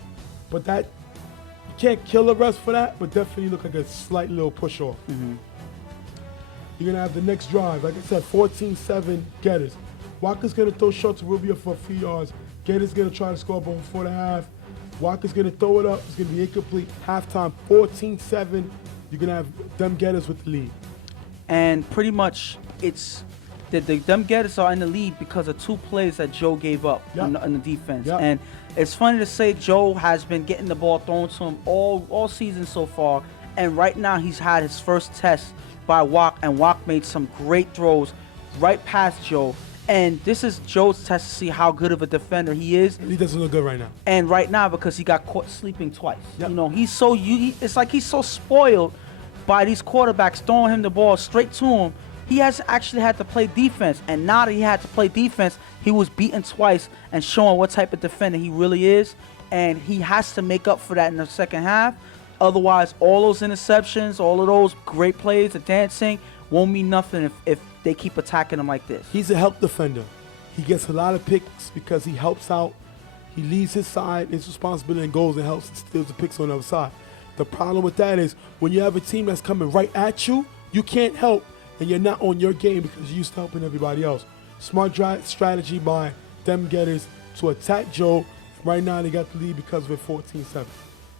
But that, you can't kill the refs for that, but definitely look like a slight little push off. You're going to have the next drive. Like I said, 14-7 Getters. Walker's going to throw short to Rubio for a few yards. Getters going to try to score before the half. Walker's going to throw it up. It's going to be incomplete. Halftime, 14-7. You're going to have them Getters with the lead. And pretty much it's them Getters are in the lead because of 2 plays that Joe gave up on the defense. And it's funny to say Joe has been getting the ball thrown to him all season so far. And right now he's had his first test by Wok, and Wok made some great throws right past Joe. And this is Joe's test to see how good of a defender he is. He doesn't look good right now. And right now, because he got caught sleeping twice. Yep. You know, it's like he's so spoiled by these quarterbacks throwing him the ball straight to him. He has actually had to play defense. And now that he had to play defense, he was beaten twice and showing what type of defender he really is. And he has to make up for that in the second half. Otherwise, all those interceptions, all of those great plays, the dancing, won't mean nothing if they keep attacking him like this. He's a help defender. He gets a lot of picks because he helps out. He leaves his side, his responsibility, and goes and helps and steals the picks on the other side. The problem with that is when you have a team that's coming right at you, you can't help, and you're not on your game because you're used to helping everybody else. Smart strategy by them getters to attack Joe. Right now, they got the lead because of it 14-7.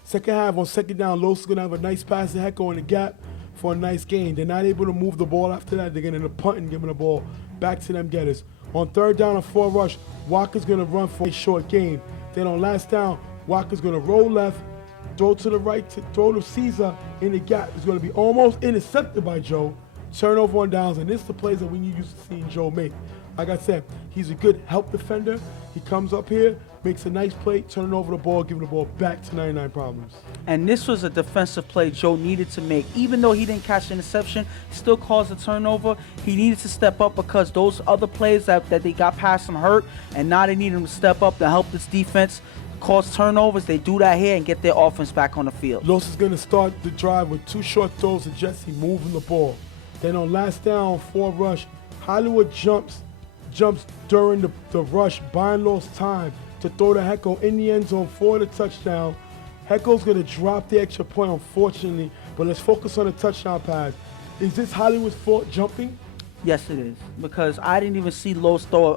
Second half, on second down, Los is going to have a nice pass to Hecko in the gap for a nice gain. They're not able to move the ball after that. They're going to punt and giving the ball back to them getters. On third down and 4 rush, Walker's going to run for a short gain. Then on last down, Walker's going to roll left, throw to the right, throw to Caesar in the gap. It's going to be almost intercepted by Joe. Turnover on downs, and this is the plays that we used to seeing Joe make. Like I said, he's a good help defender. He comes up here, makes a nice play, turning over the ball, giving the ball back to 99 Problems. And this was a defensive play Joe needed to make. Even though he didn't catch the interception, still caused a turnover. He needed to step up because those other plays that they got past him hurt, and now they need him to step up to help this defense cause turnovers. They do that here and get their offense back on the field. Los is going to start the drive with 2 short throws to Jesse moving the ball. Then on last down, 4 rush, Hollywood jumps during the rush, buying Los time to throw to Hecko in the end zone for the touchdown. Hecko's going to drop the extra point, unfortunately, but let's focus on the touchdown pass. Is this Hollywood's fault jumping? Yes, it is, because I didn't even see Los throw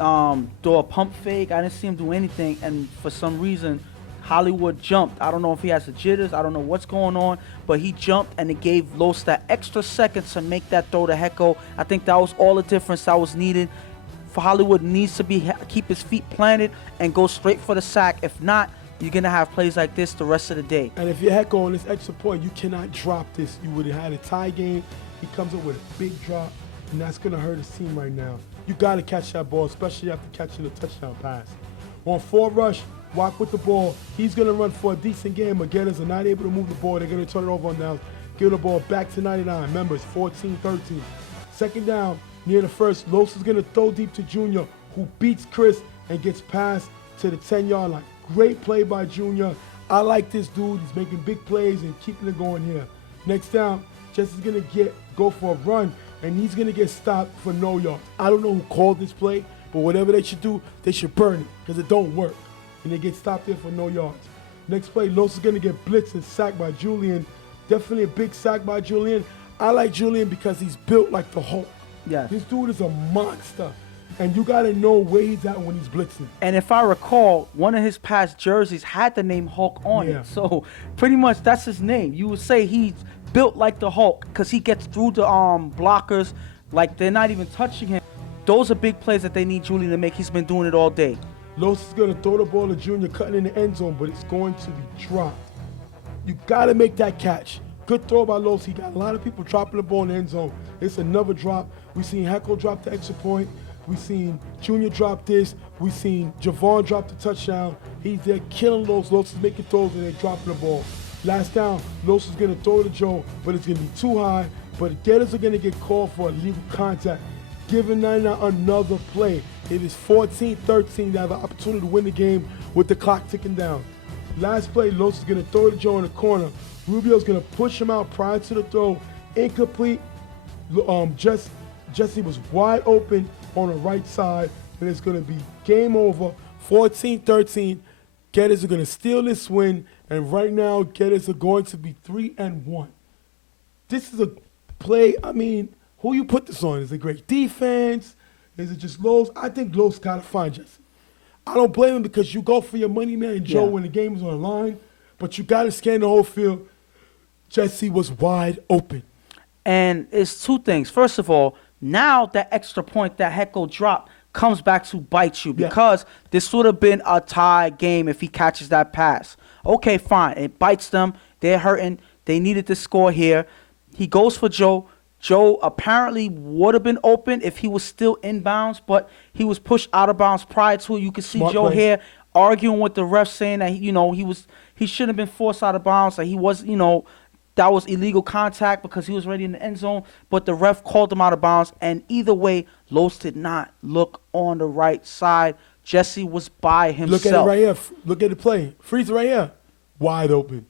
a pump fake. I didn't see him do anything, and for some reason, Hollywood jumped. I don't know if he has the jitters. I don't know what's going on, but he jumped, and it gave Los that extra second to make that throw to Hecko. I think that was all the difference that was needed. For Hollywood needs to keep his feet planted and go straight for the sack. If not, you're going to have plays like this the rest of the day. And if you're Hecko on this extra point, you cannot drop this. You would have had a tie game. He comes up with a big drop, and that's going to hurt his team right now. You got to catch that ball, especially after catching the touchdown pass. On 4 rush, Walk with the ball. He's going to run for a decent game, but Getters are not able to move the ball. They're going to turn it over on downs. Give the ball back to 99. Remember, it's 14-13. Second down, near the first. Los is going to throw deep to Junior, who beats Chris and gets passed to the 10-yard line. Great play by Junior. I like this dude. He's making big plays and keeping it going here. Next down, Jesse's going to go for a run, and he's going to get stopped for no yards. I don't know who called this play, but whatever they should do, they should burn it because it don't work. And they get stopped there for no yards. Next play, Los is going to get blitzed and sacked by Julian. Definitely a big sack by Julian. I like Julian because he's built like the Hulk. Yes. This dude is a monster. And you got to know where he's at when he's blitzing. And if I recall, one of his past jerseys had the name Hulk on Yeah. it. So pretty much that's his name. You would say he's built like the Hulk because he gets through the blockers like they're not even touching him. Those are big plays that they need Julian to make. He's been doing it all day. Los is going to throw the ball to Junior, cutting in the end zone, but it's going to be dropped. You got to make that catch. Good throw by Los. He got a lot of people dropping the ball in the end zone. It's another drop. We seen Hecko drop the extra point. We seen Junior drop this. We seen Javon drop the touchdown. He's there killing Los. Los is making throws and they're dropping the ball. Last down, Los is going to throw to Joe, but it's going to be too high. But Getters are going to get called for illegal contact, giving 99 another play. It is 14-13. They have an opportunity to win the game with the clock ticking down. Last play, Los is going to throw to Joe in the corner. Rubio's going to push him out prior to the throw. Incomplete. Jesse was wide open on the right side, and it's going to be game over. 14-13. Getters are going to steal this win, and right now, Getters are going to be 3-1. This is a play, I mean, who you put this on? Is it great defense? Is it just Los? I think Los got to find Jesse. I don't blame him because you go for your money man, Joe, when the game is on the line, but you got to scan the whole field. Jesse was wide open. And it's two things. First of all, now that extra point that Hecko dropped comes back to bite you because this would have been a tie game if he catches that pass. Okay, fine. It bites them. They're hurting. They needed to score here. He goes for Joe. Joe apparently would have been open if he was still in bounds, but he was pushed out of bounds prior to it. You can see Smart Joe play. here arguing with the ref, saying that he shouldn't have been forced out of bounds. That he was, that was illegal contact because he was already in the end zone. But the ref called him out of bounds, and either way, Los did not look on the right side. Jesse was by himself. Look at it right here. Look at the play. Freeze right here. Wide open.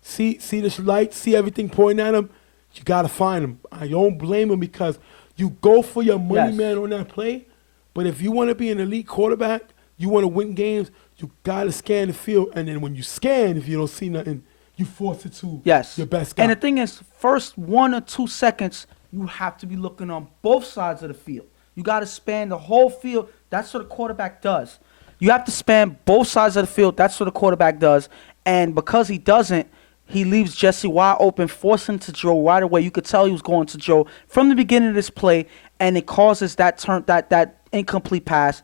See the light. See everything pointing at him. You got to find him. I don't blame him because you go for your money man on that play. But if you want to be an elite quarterback, you want to win games, you got to scan the field. And then when you scan, if you don't see nothing, you force it to your best guy. And the thing is, first 1 or 2 seconds, you have to be looking on both sides of the field. You got to span the whole field. That's what a quarterback does. You have to span both sides of the field. That's what a quarterback does. And because he doesn't, he leaves Jesse wide open, forcing to Joe right away. You could tell he was going to Joe from the beginning of this play, and it causes that incomplete pass.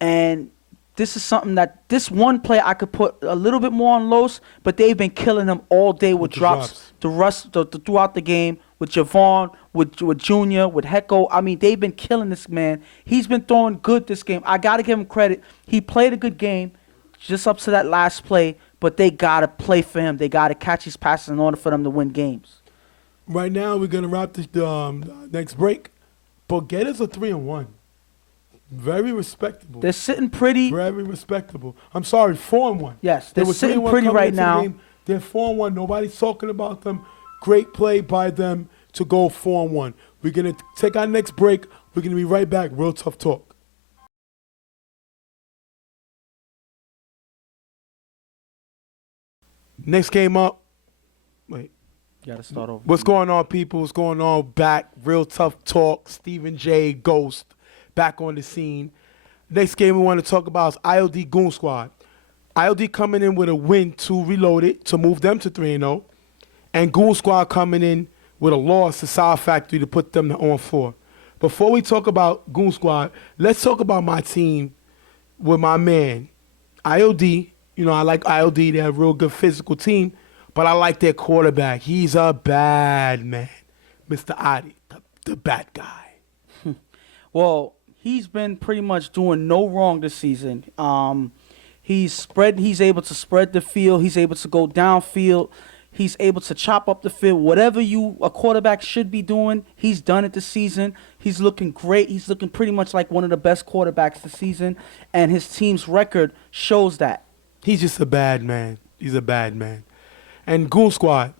And this is something that this one play I could put a little bit more on Los, but they've been killing him all day with drops. Throughout the game with Javon, with Junior, with Hecko. I mean, they've been killing this man. He's been throwing good this game. I got to give him credit. He played a good game just up to that last play, but they got to play for him. They got to catch his passes in order for them to win games. Right now, we're going to wrap the next break. But Gators are 3-1. Very respectable. They're sitting pretty. Very respectable. I'm sorry, 4-1. Yes, they're were sitting 3-1 pretty coming right into the now. game. They're 4-1. Nobody's talking about them. Great play by them to go 4-1. We're going to take our next break. We're going to be right back. Real Tough Talk. Next game up. Wait. You got to start over. What's going on, people? What's going on? Back. Real Tough Talk. Stephen J. Ghost. Back on the scene. Next game we want to talk about is ILD Goon Squad. ILD coming in with a win to reload it to move them to 3-0. And Goon Squad coming in with a loss to Sour Factory to put them to 0-4. Before we talk about Goon Squad, let's talk about my team with my man, ILD. You know, I like ILD. They're a real good physical team, but I like their quarterback. He's a bad man. Mr. Adi, the bad guy. Well, he's been pretty much doing no wrong this season. He's able to spread the field. He's able to go downfield. He's able to chop up the field. Whatever a quarterback should be doing, he's done it this season. He's looking great. He's looking pretty much like one of the best quarterbacks this season, and his team's record shows that. He's just a bad man. He's a bad man. And Goon Squad,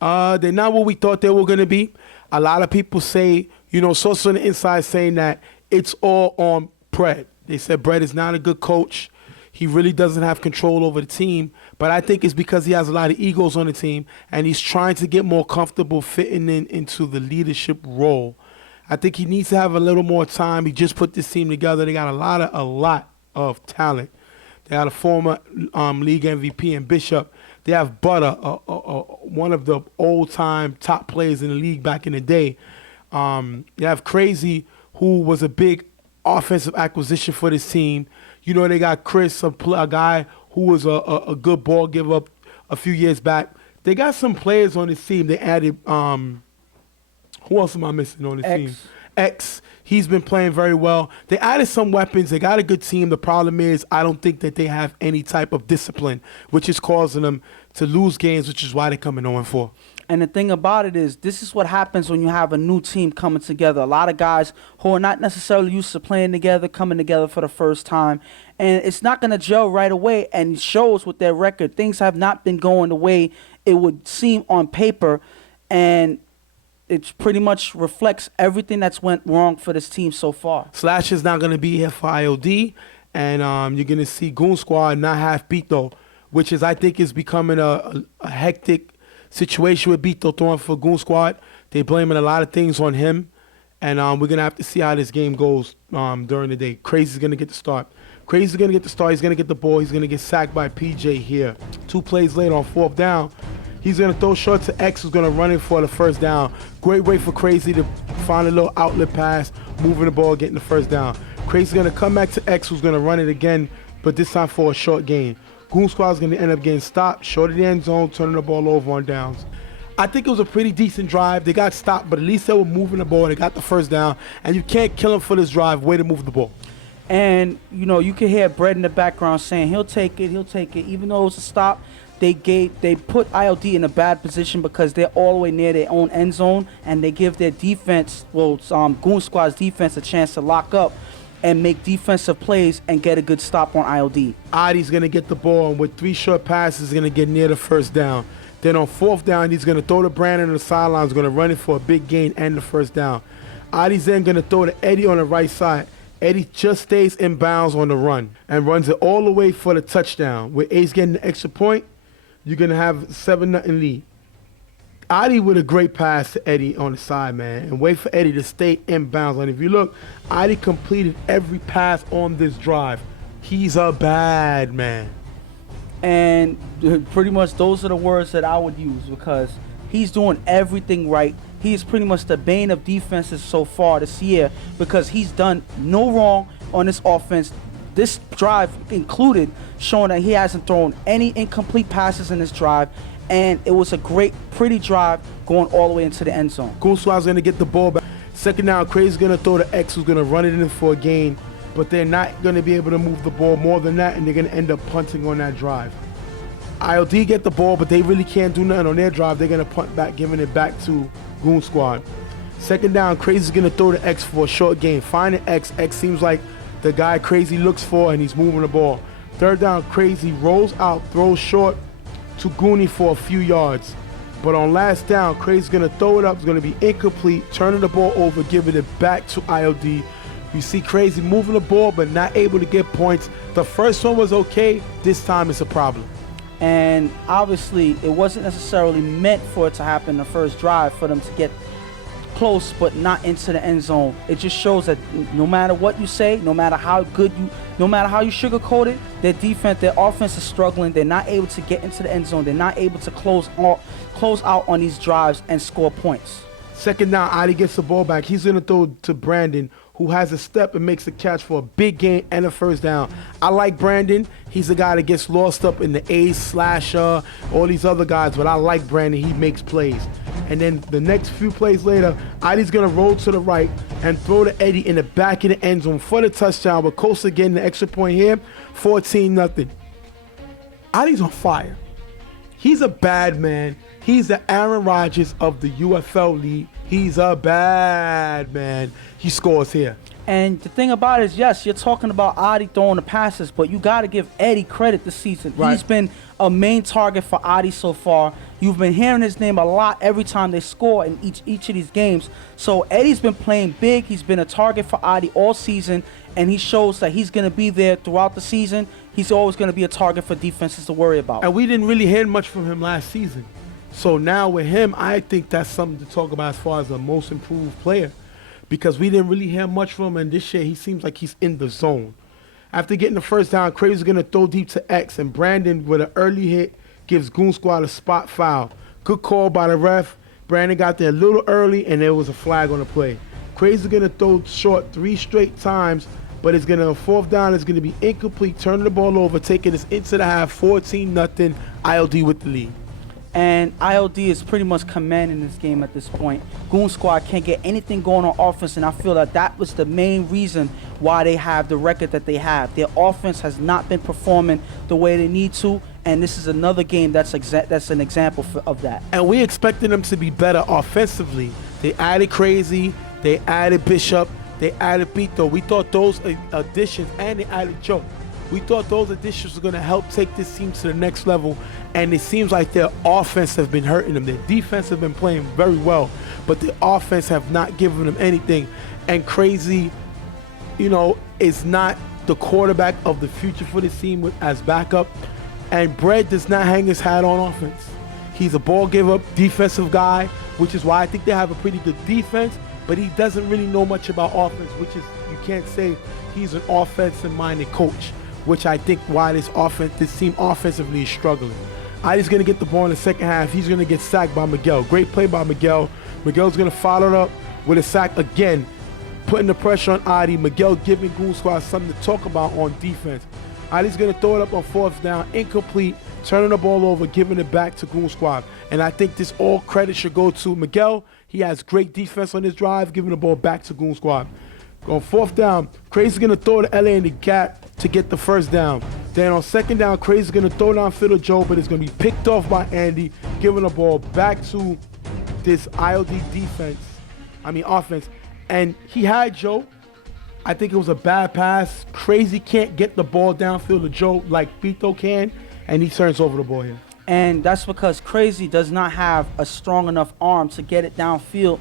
they're not what we thought they were going to be. A lot of people say, sources on the inside saying that it's all on Brett. They said Brett is not a good coach. He really doesn't have control over the team. But I think it's because he has a lot of egos on the team, and he's trying to get more comfortable fitting into the leadership role. I think he needs to have a little more time. He just put this team together. They got a lot of talent. They had a former league MVP in Bishop. They have Butter, one of the old-time top players in the league back in the day. They have Crazy, who was a big offensive acquisition for this team. They got Chris, a guy who was a good ball giver a few years back. They got some players on this team. They added, who else am I missing on this team? X. He's been playing very well. They added some weapons. They got a good team. The problem is I don't think that they have any type of discipline, which is causing them to lose games, which is why they're coming 0-4. And the thing about it is, this is what happens when you have a new team coming together. A lot of guys who are not necessarily used to playing together, coming together for the first time. And it's not going to gel right away, and it shows with their record. Things have not been going the way it would seem on paper, and it pretty much reflects everything that's went wrong for this team so far. Slash is not going to be here for IOD, and you're going to see Goon Squad not half beat, though, which is, I think, is becoming a hectic situation with Beto throwing for Goon Squad. They're blaming a lot of things on him, and we're going to have to see how this game goes during the day. Crazy's going to get the start. Crazy's going to get the start. He's going to get the ball. He's going to get sacked by PJ here. 2 plays later on 4th down, he's going to throw short to X, who's going to run it for the first down. Great way for Crazy to find a little outlet pass, moving the ball, getting the first down. Crazy's going to come back to X, who's going to run it again, but this time for a short gain. Goon Squad's going to end up getting stopped, short of the end zone, turning the ball over on downs. I think it was a pretty decent drive. They got stopped, but at least they were moving the ball. They got the first down, and you can't kill them for this drive. Way to move the ball. And, you know, you can hear Brett in the background saying he'll take it. Even though it was a stop, they put ILD in a bad position because they're all the way near their own end zone, and they give their defense, Goon Squad's defense, a chance to lock up and make defensive plays and get a good stop on ILD. Adi's going to get the ball, and with 3 short passes, going to get near the first down. Then on 4th down, he's going to throw to Brandon on the sidelines, going to run it for a big gain and the first down. Adi's then going to throw to Eddie on the right side. Eddie just stays in bounds on the run and runs it all the way for the touchdown. With Ace getting the extra point, you're going to have 7-0 lead. Adi with a great pass to Eddie on the side, man, and wait for Eddie to stay in bounds. And if you look, Adi completed every pass on this drive. He's a bad man. And pretty much those are the words that I would use because he's doing everything right. He is pretty much the bane of defenses so far this year because he's done no wrong on this offense. This drive included, showing that he hasn't thrown any incomplete passes in this drive. And it was a great, pretty drive going all the way into the end zone. Goon Squad's going to get the ball back. 2nd down, Crazy's going to throw to X, who's going to run it in for a gain. But they're not going to be able to move the ball more than that, and they're going to end up punting on that drive. ILD get the ball, but they really can't do nothing on their drive. They're going to punt back, giving it back to Goon Squad. 2nd down, Crazy's going to throw to X for a short gain. Finding X. X seems like the guy Crazy looks for, and he's moving the ball. 3rd down, Crazy rolls out, throws short to Goonie for a few yards. But on last down, Crazy's going to throw it up. It's going to be incomplete, turning the ball over, giving it back to ILD. You see Crazy moving the ball, but not able to get points. The first one was okay. This time it's a problem. And obviously, it wasn't necessarily meant for it to happen the first drive for them to get close but not into the end zone. It just shows that no matter what you say, no matter how you sugarcoat it, their defense, their offense is struggling. They're not able to get into the end zone. They're not able to close out on these drives and score points. 2nd down, Adi gets the ball back. He's going to throw to Brandon, who has a step and makes a catch for a big gain and a first down. I like Brandon. He's a guy that gets lost up in the ace, slasher, all these other guys, but I like Brandon. He makes plays. And then the next few plays later, Adi's going to roll to the right and throw to Eddie in the back of the end zone for the touchdown. But Costa getting the extra point here, 14-0. Adi's on fire. He's a bad man. He's the Aaron Rodgers of the UFL league. He's a bad man. He scores here. And the thing about it is, yes, you're talking about Adi throwing the passes, but you got to give Eddie credit this season. Right. He's been a main target for Adi so far. You've been hearing his name a lot every time they score in each of these games. So Eddie's been playing big. He's been a target for Adi all season, and he shows that he's going to be there throughout the season. He's always going to be a target for defenses to worry about. And we didn't really hear much from him last season. So now with him, I think that's something to talk about as far as the most improved player. Because we didn't really hear much from him, and this year he seems like he's in the zone. After getting the first down, Crazy's going to throw deep to X, and Brandon, with an early hit, gives Goon Squad a spot foul. Good call by the ref. Brandon got there a little early, and there was a flag on the play. Crazy's going to throw short 3 straight times, but it's going to, 4th down, it's going to be incomplete, turning the ball over, taking us into the half, 14-0, ILD with the lead. And ILD is pretty much commanding this game at this point. Goon Squad can't get anything going on offense, and I feel that was the main reason why they have the record that they have. Their offense has not been performing the way they need to, and this is another game that's an example of that. And we expected them to be better offensively. They added Crazy, they added Bishop, they added Beto. We thought those additions, and they added Joe. We thought those additions were going to help take this team to the next level, and it seems like their offense has been hurting them. Their defense have been playing very well, but the offense have not given them anything. And Crazy, is not the quarterback of the future for this team as backup. And Brett does not hang his hat on offense. He's a ball give-up defensive guy, which is why I think they have a pretty good defense, but he doesn't really know much about offense, which is, you can't say he's an offensive-minded coach, which I think why this team offensively is struggling. Adi's going to get the ball in the second half. He's going to get sacked by Miguel. Great play by Miguel. Miguel's going to follow it up with a sack again, putting the pressure on Adi. Miguel giving Goon Squad something to talk about on defense. Adi's going to throw it up on 4th down, incomplete, turning the ball over, giving it back to Goon Squad. And I think this all credit should go to Miguel. He has great defense on his drive, giving the ball back to Goon Squad. On 4th down, Crazy's going to throw to LA in the gap to get the 1st down. Then on 2nd down, Crazy's going to throw downfield to Joe, but it's going to be picked off by Andy, giving the ball back to this ILD offense. And he had Joe. I think it was a bad pass. Crazy can't get the ball downfield to Joe like Bito can, and he turns over the ball here. And that's because Crazy does not have a strong enough arm to get it downfield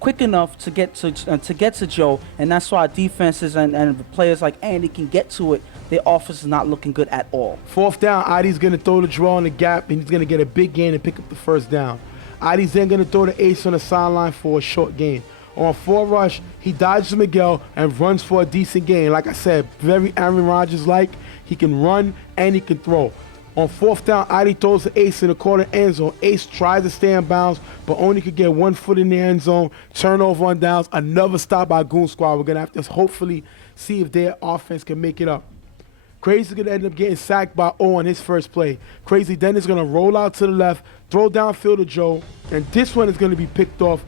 quick enough to get to Joe, and that's why defenses and the players like Andy can get to it. Their offense is not looking good at all. 4th down, Adi's going to throw the draw in the gap, and he's going to get a big gain and pick up the 1st down. Adi's then going to throw the ace on the sideline for a short gain. On 4 rush, he dodges Miguel and runs for a decent gain. Like I said, very Aaron Rodgers-like. He can run and he can throw. On 4th down, Adi throws the ace in the corner end zone. Ace tries to stay in bounds, but only could get 1 foot in the end zone. Turnover on downs. Another stop by Goon Squad. We're going to have to hopefully see if their offense can make it up. Crazy's going to end up getting sacked by O on his first play. Crazy then is going to roll out to the left, throw downfield to Joe, and this one is going to be picked off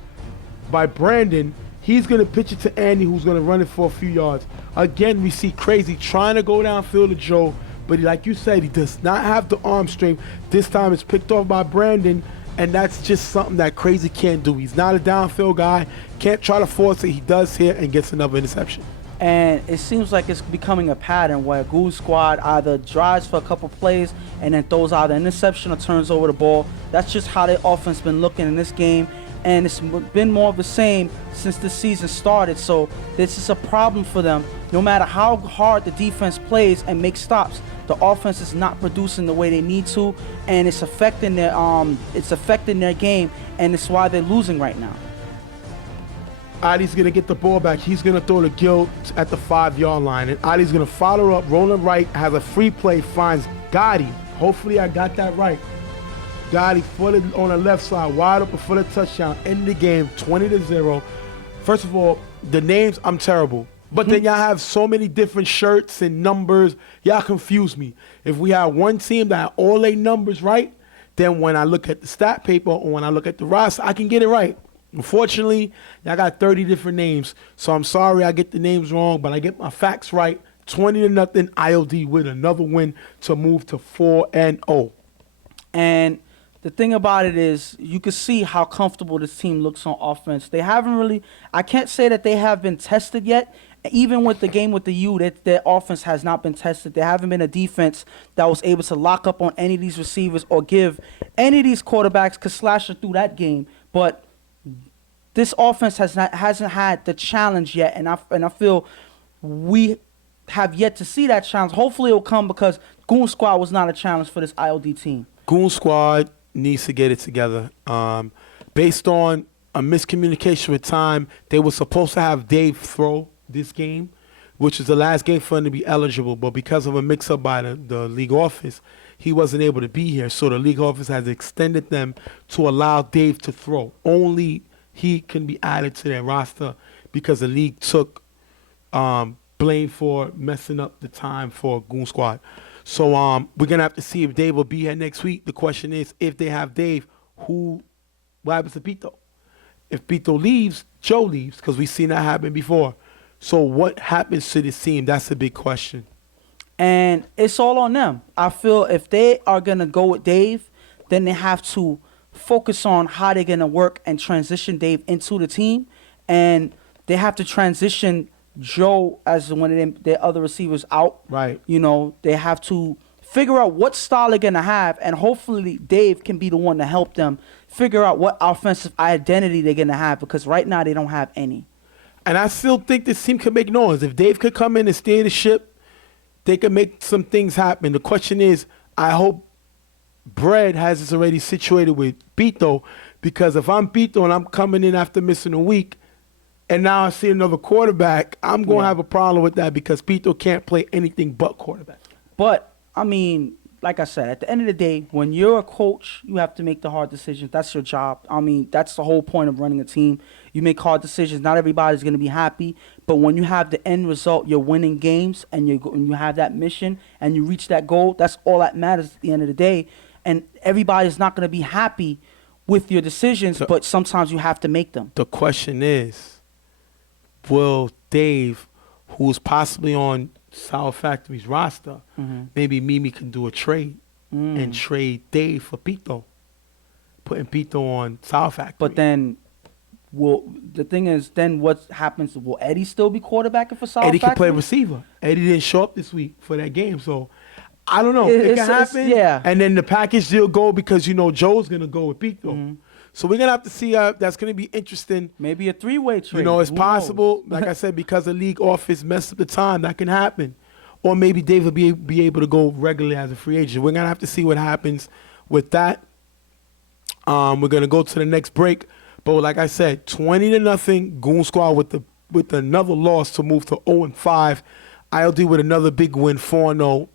by Brandon. He's going to pitch it to Andy, who's going to run it for a few yards. Again, we see Crazy trying to go downfield to Joe, but like you said, he does not have the arm strength. This time it's picked off by Brandon, and that's just something that Crazy can't do. He's not a downfield guy, can't try to force it. He does here and gets another interception. And it seems like it's becoming a pattern where Goon Squad either drives for a couple plays and then throws out an interception or turns over the ball. That's just how their offense been looking in this game, and it's been more of the same since the season started. So this is a problem for them. No matter how hard the defense plays and makes stops, the offense is not producing the way they need to, and it's affecting their game, and it's why they're losing right now. Adi's going to get the ball back. He's going to throw the Gil at the 5-yard line. And Adi's going to follow up, rolling right, has a free play, finds Gotti. Hopefully I got that right. Gotti footed on the left side, wide open for the touchdown. End the game, 20-0. First of all, the names, I'm terrible. But then y'all have so many different shirts and numbers. Y'all confuse me. If we have one team that have all their numbers right, then when I look at the stat paper or when I look at the roster, I can get it right. Unfortunately, I got 30 different names, so I'm sorry I get the names wrong, but I get my facts right. 20-0 ILD with another win to move to 4-0. And the thing about it is, you can see how comfortable this team looks on offense. They haven't really, I can't say that they have been tested yet. Even with the game with the U, their offense has not been tested. There haven't been a defense that was able to lock up on any of these receivers or give any of these quarterbacks, because Slasher through that game, but this offense hasn't had the challenge yet, and I feel we have yet to see that challenge. Hopefully it will come, because Goon Squad was not a challenge for this ILD team. Goon Squad needs to get it together. Based on a miscommunication with time, they were supposed to have Dave throw this game, which is the last game for him to be eligible, but because of a mix-up by the league office, he wasn't able to be here, so the league office has extended them to allow Dave to throw. Only he can be added to their roster because the league took blame for messing up the time for Goon Squad. So we're going to have to see if Dave will be here next week. The question is, if they have Dave, what happens to Pito? If Pito leaves, Joe leaves, because we've seen that happen before. So what happens to this team? That's a big question. And it's all on them. I feel if they are going to go with Dave, then they have to focus on how they're going to work and transition Dave into the team. And they have to transition Joe as one of their other receivers out. Right. You know, they have to figure out what style they're going to have, and hopefully Dave can be the one to help them figure out what offensive identity they're going to have, because right now they don't have any. And I still think this team could make noise. If Dave could come in and steer the ship, they could make some things happen. The question is, I hope Brad has this already situated with Pito, because if I'm Pito and I'm coming in after missing a week, and now I see another quarterback, I'm going to have a problem with that, because Pito can't play anything but quarterback. But, I mean, like I said, at the end of the day, when you're a coach, you have to make the hard decisions. That's your job. I mean, that's the whole point of running a team. You make hard decisions. Not everybody's going to be happy, but when you have the end result, you're winning games, and you have that mission, and you reach that goal, that's all that matters at the end of the day. And everybody's not going to be happy with your decisions, but sometimes you have to make them. The question is, will Dave, who's possibly on Sour Factory's roster, maybe Mimi can do a trade and trade Dave for Pito, putting Pito on Sour Factory. But then, the thing is, then what happens? Will Eddie still be quarterbacking for Sour Eddie Factory? can play receiver. Eddie didn't show up this week for that game, so I don't know. It can happen. Yeah. And then the package deal go because, you know, Joe's going to go with Pito. So we're going to have to see. That's going to be interesting. Maybe a three-way trade. You know, it's Who possible. knows? Like I said, because the league office messed up the time, that can happen. Or maybe Dave will be able to go regularly as a free agent. We're going to have to see what happens with that. We're going to go to the next break. But like I said, 20-0, Goon Squad with another loss to move to 0-5. ILD with another big win, 4-0.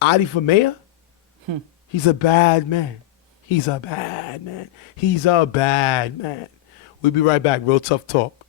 Adi for mayor? He's a bad man. He's a bad man. He's a bad man. We'll be right back. Real Tough Talk.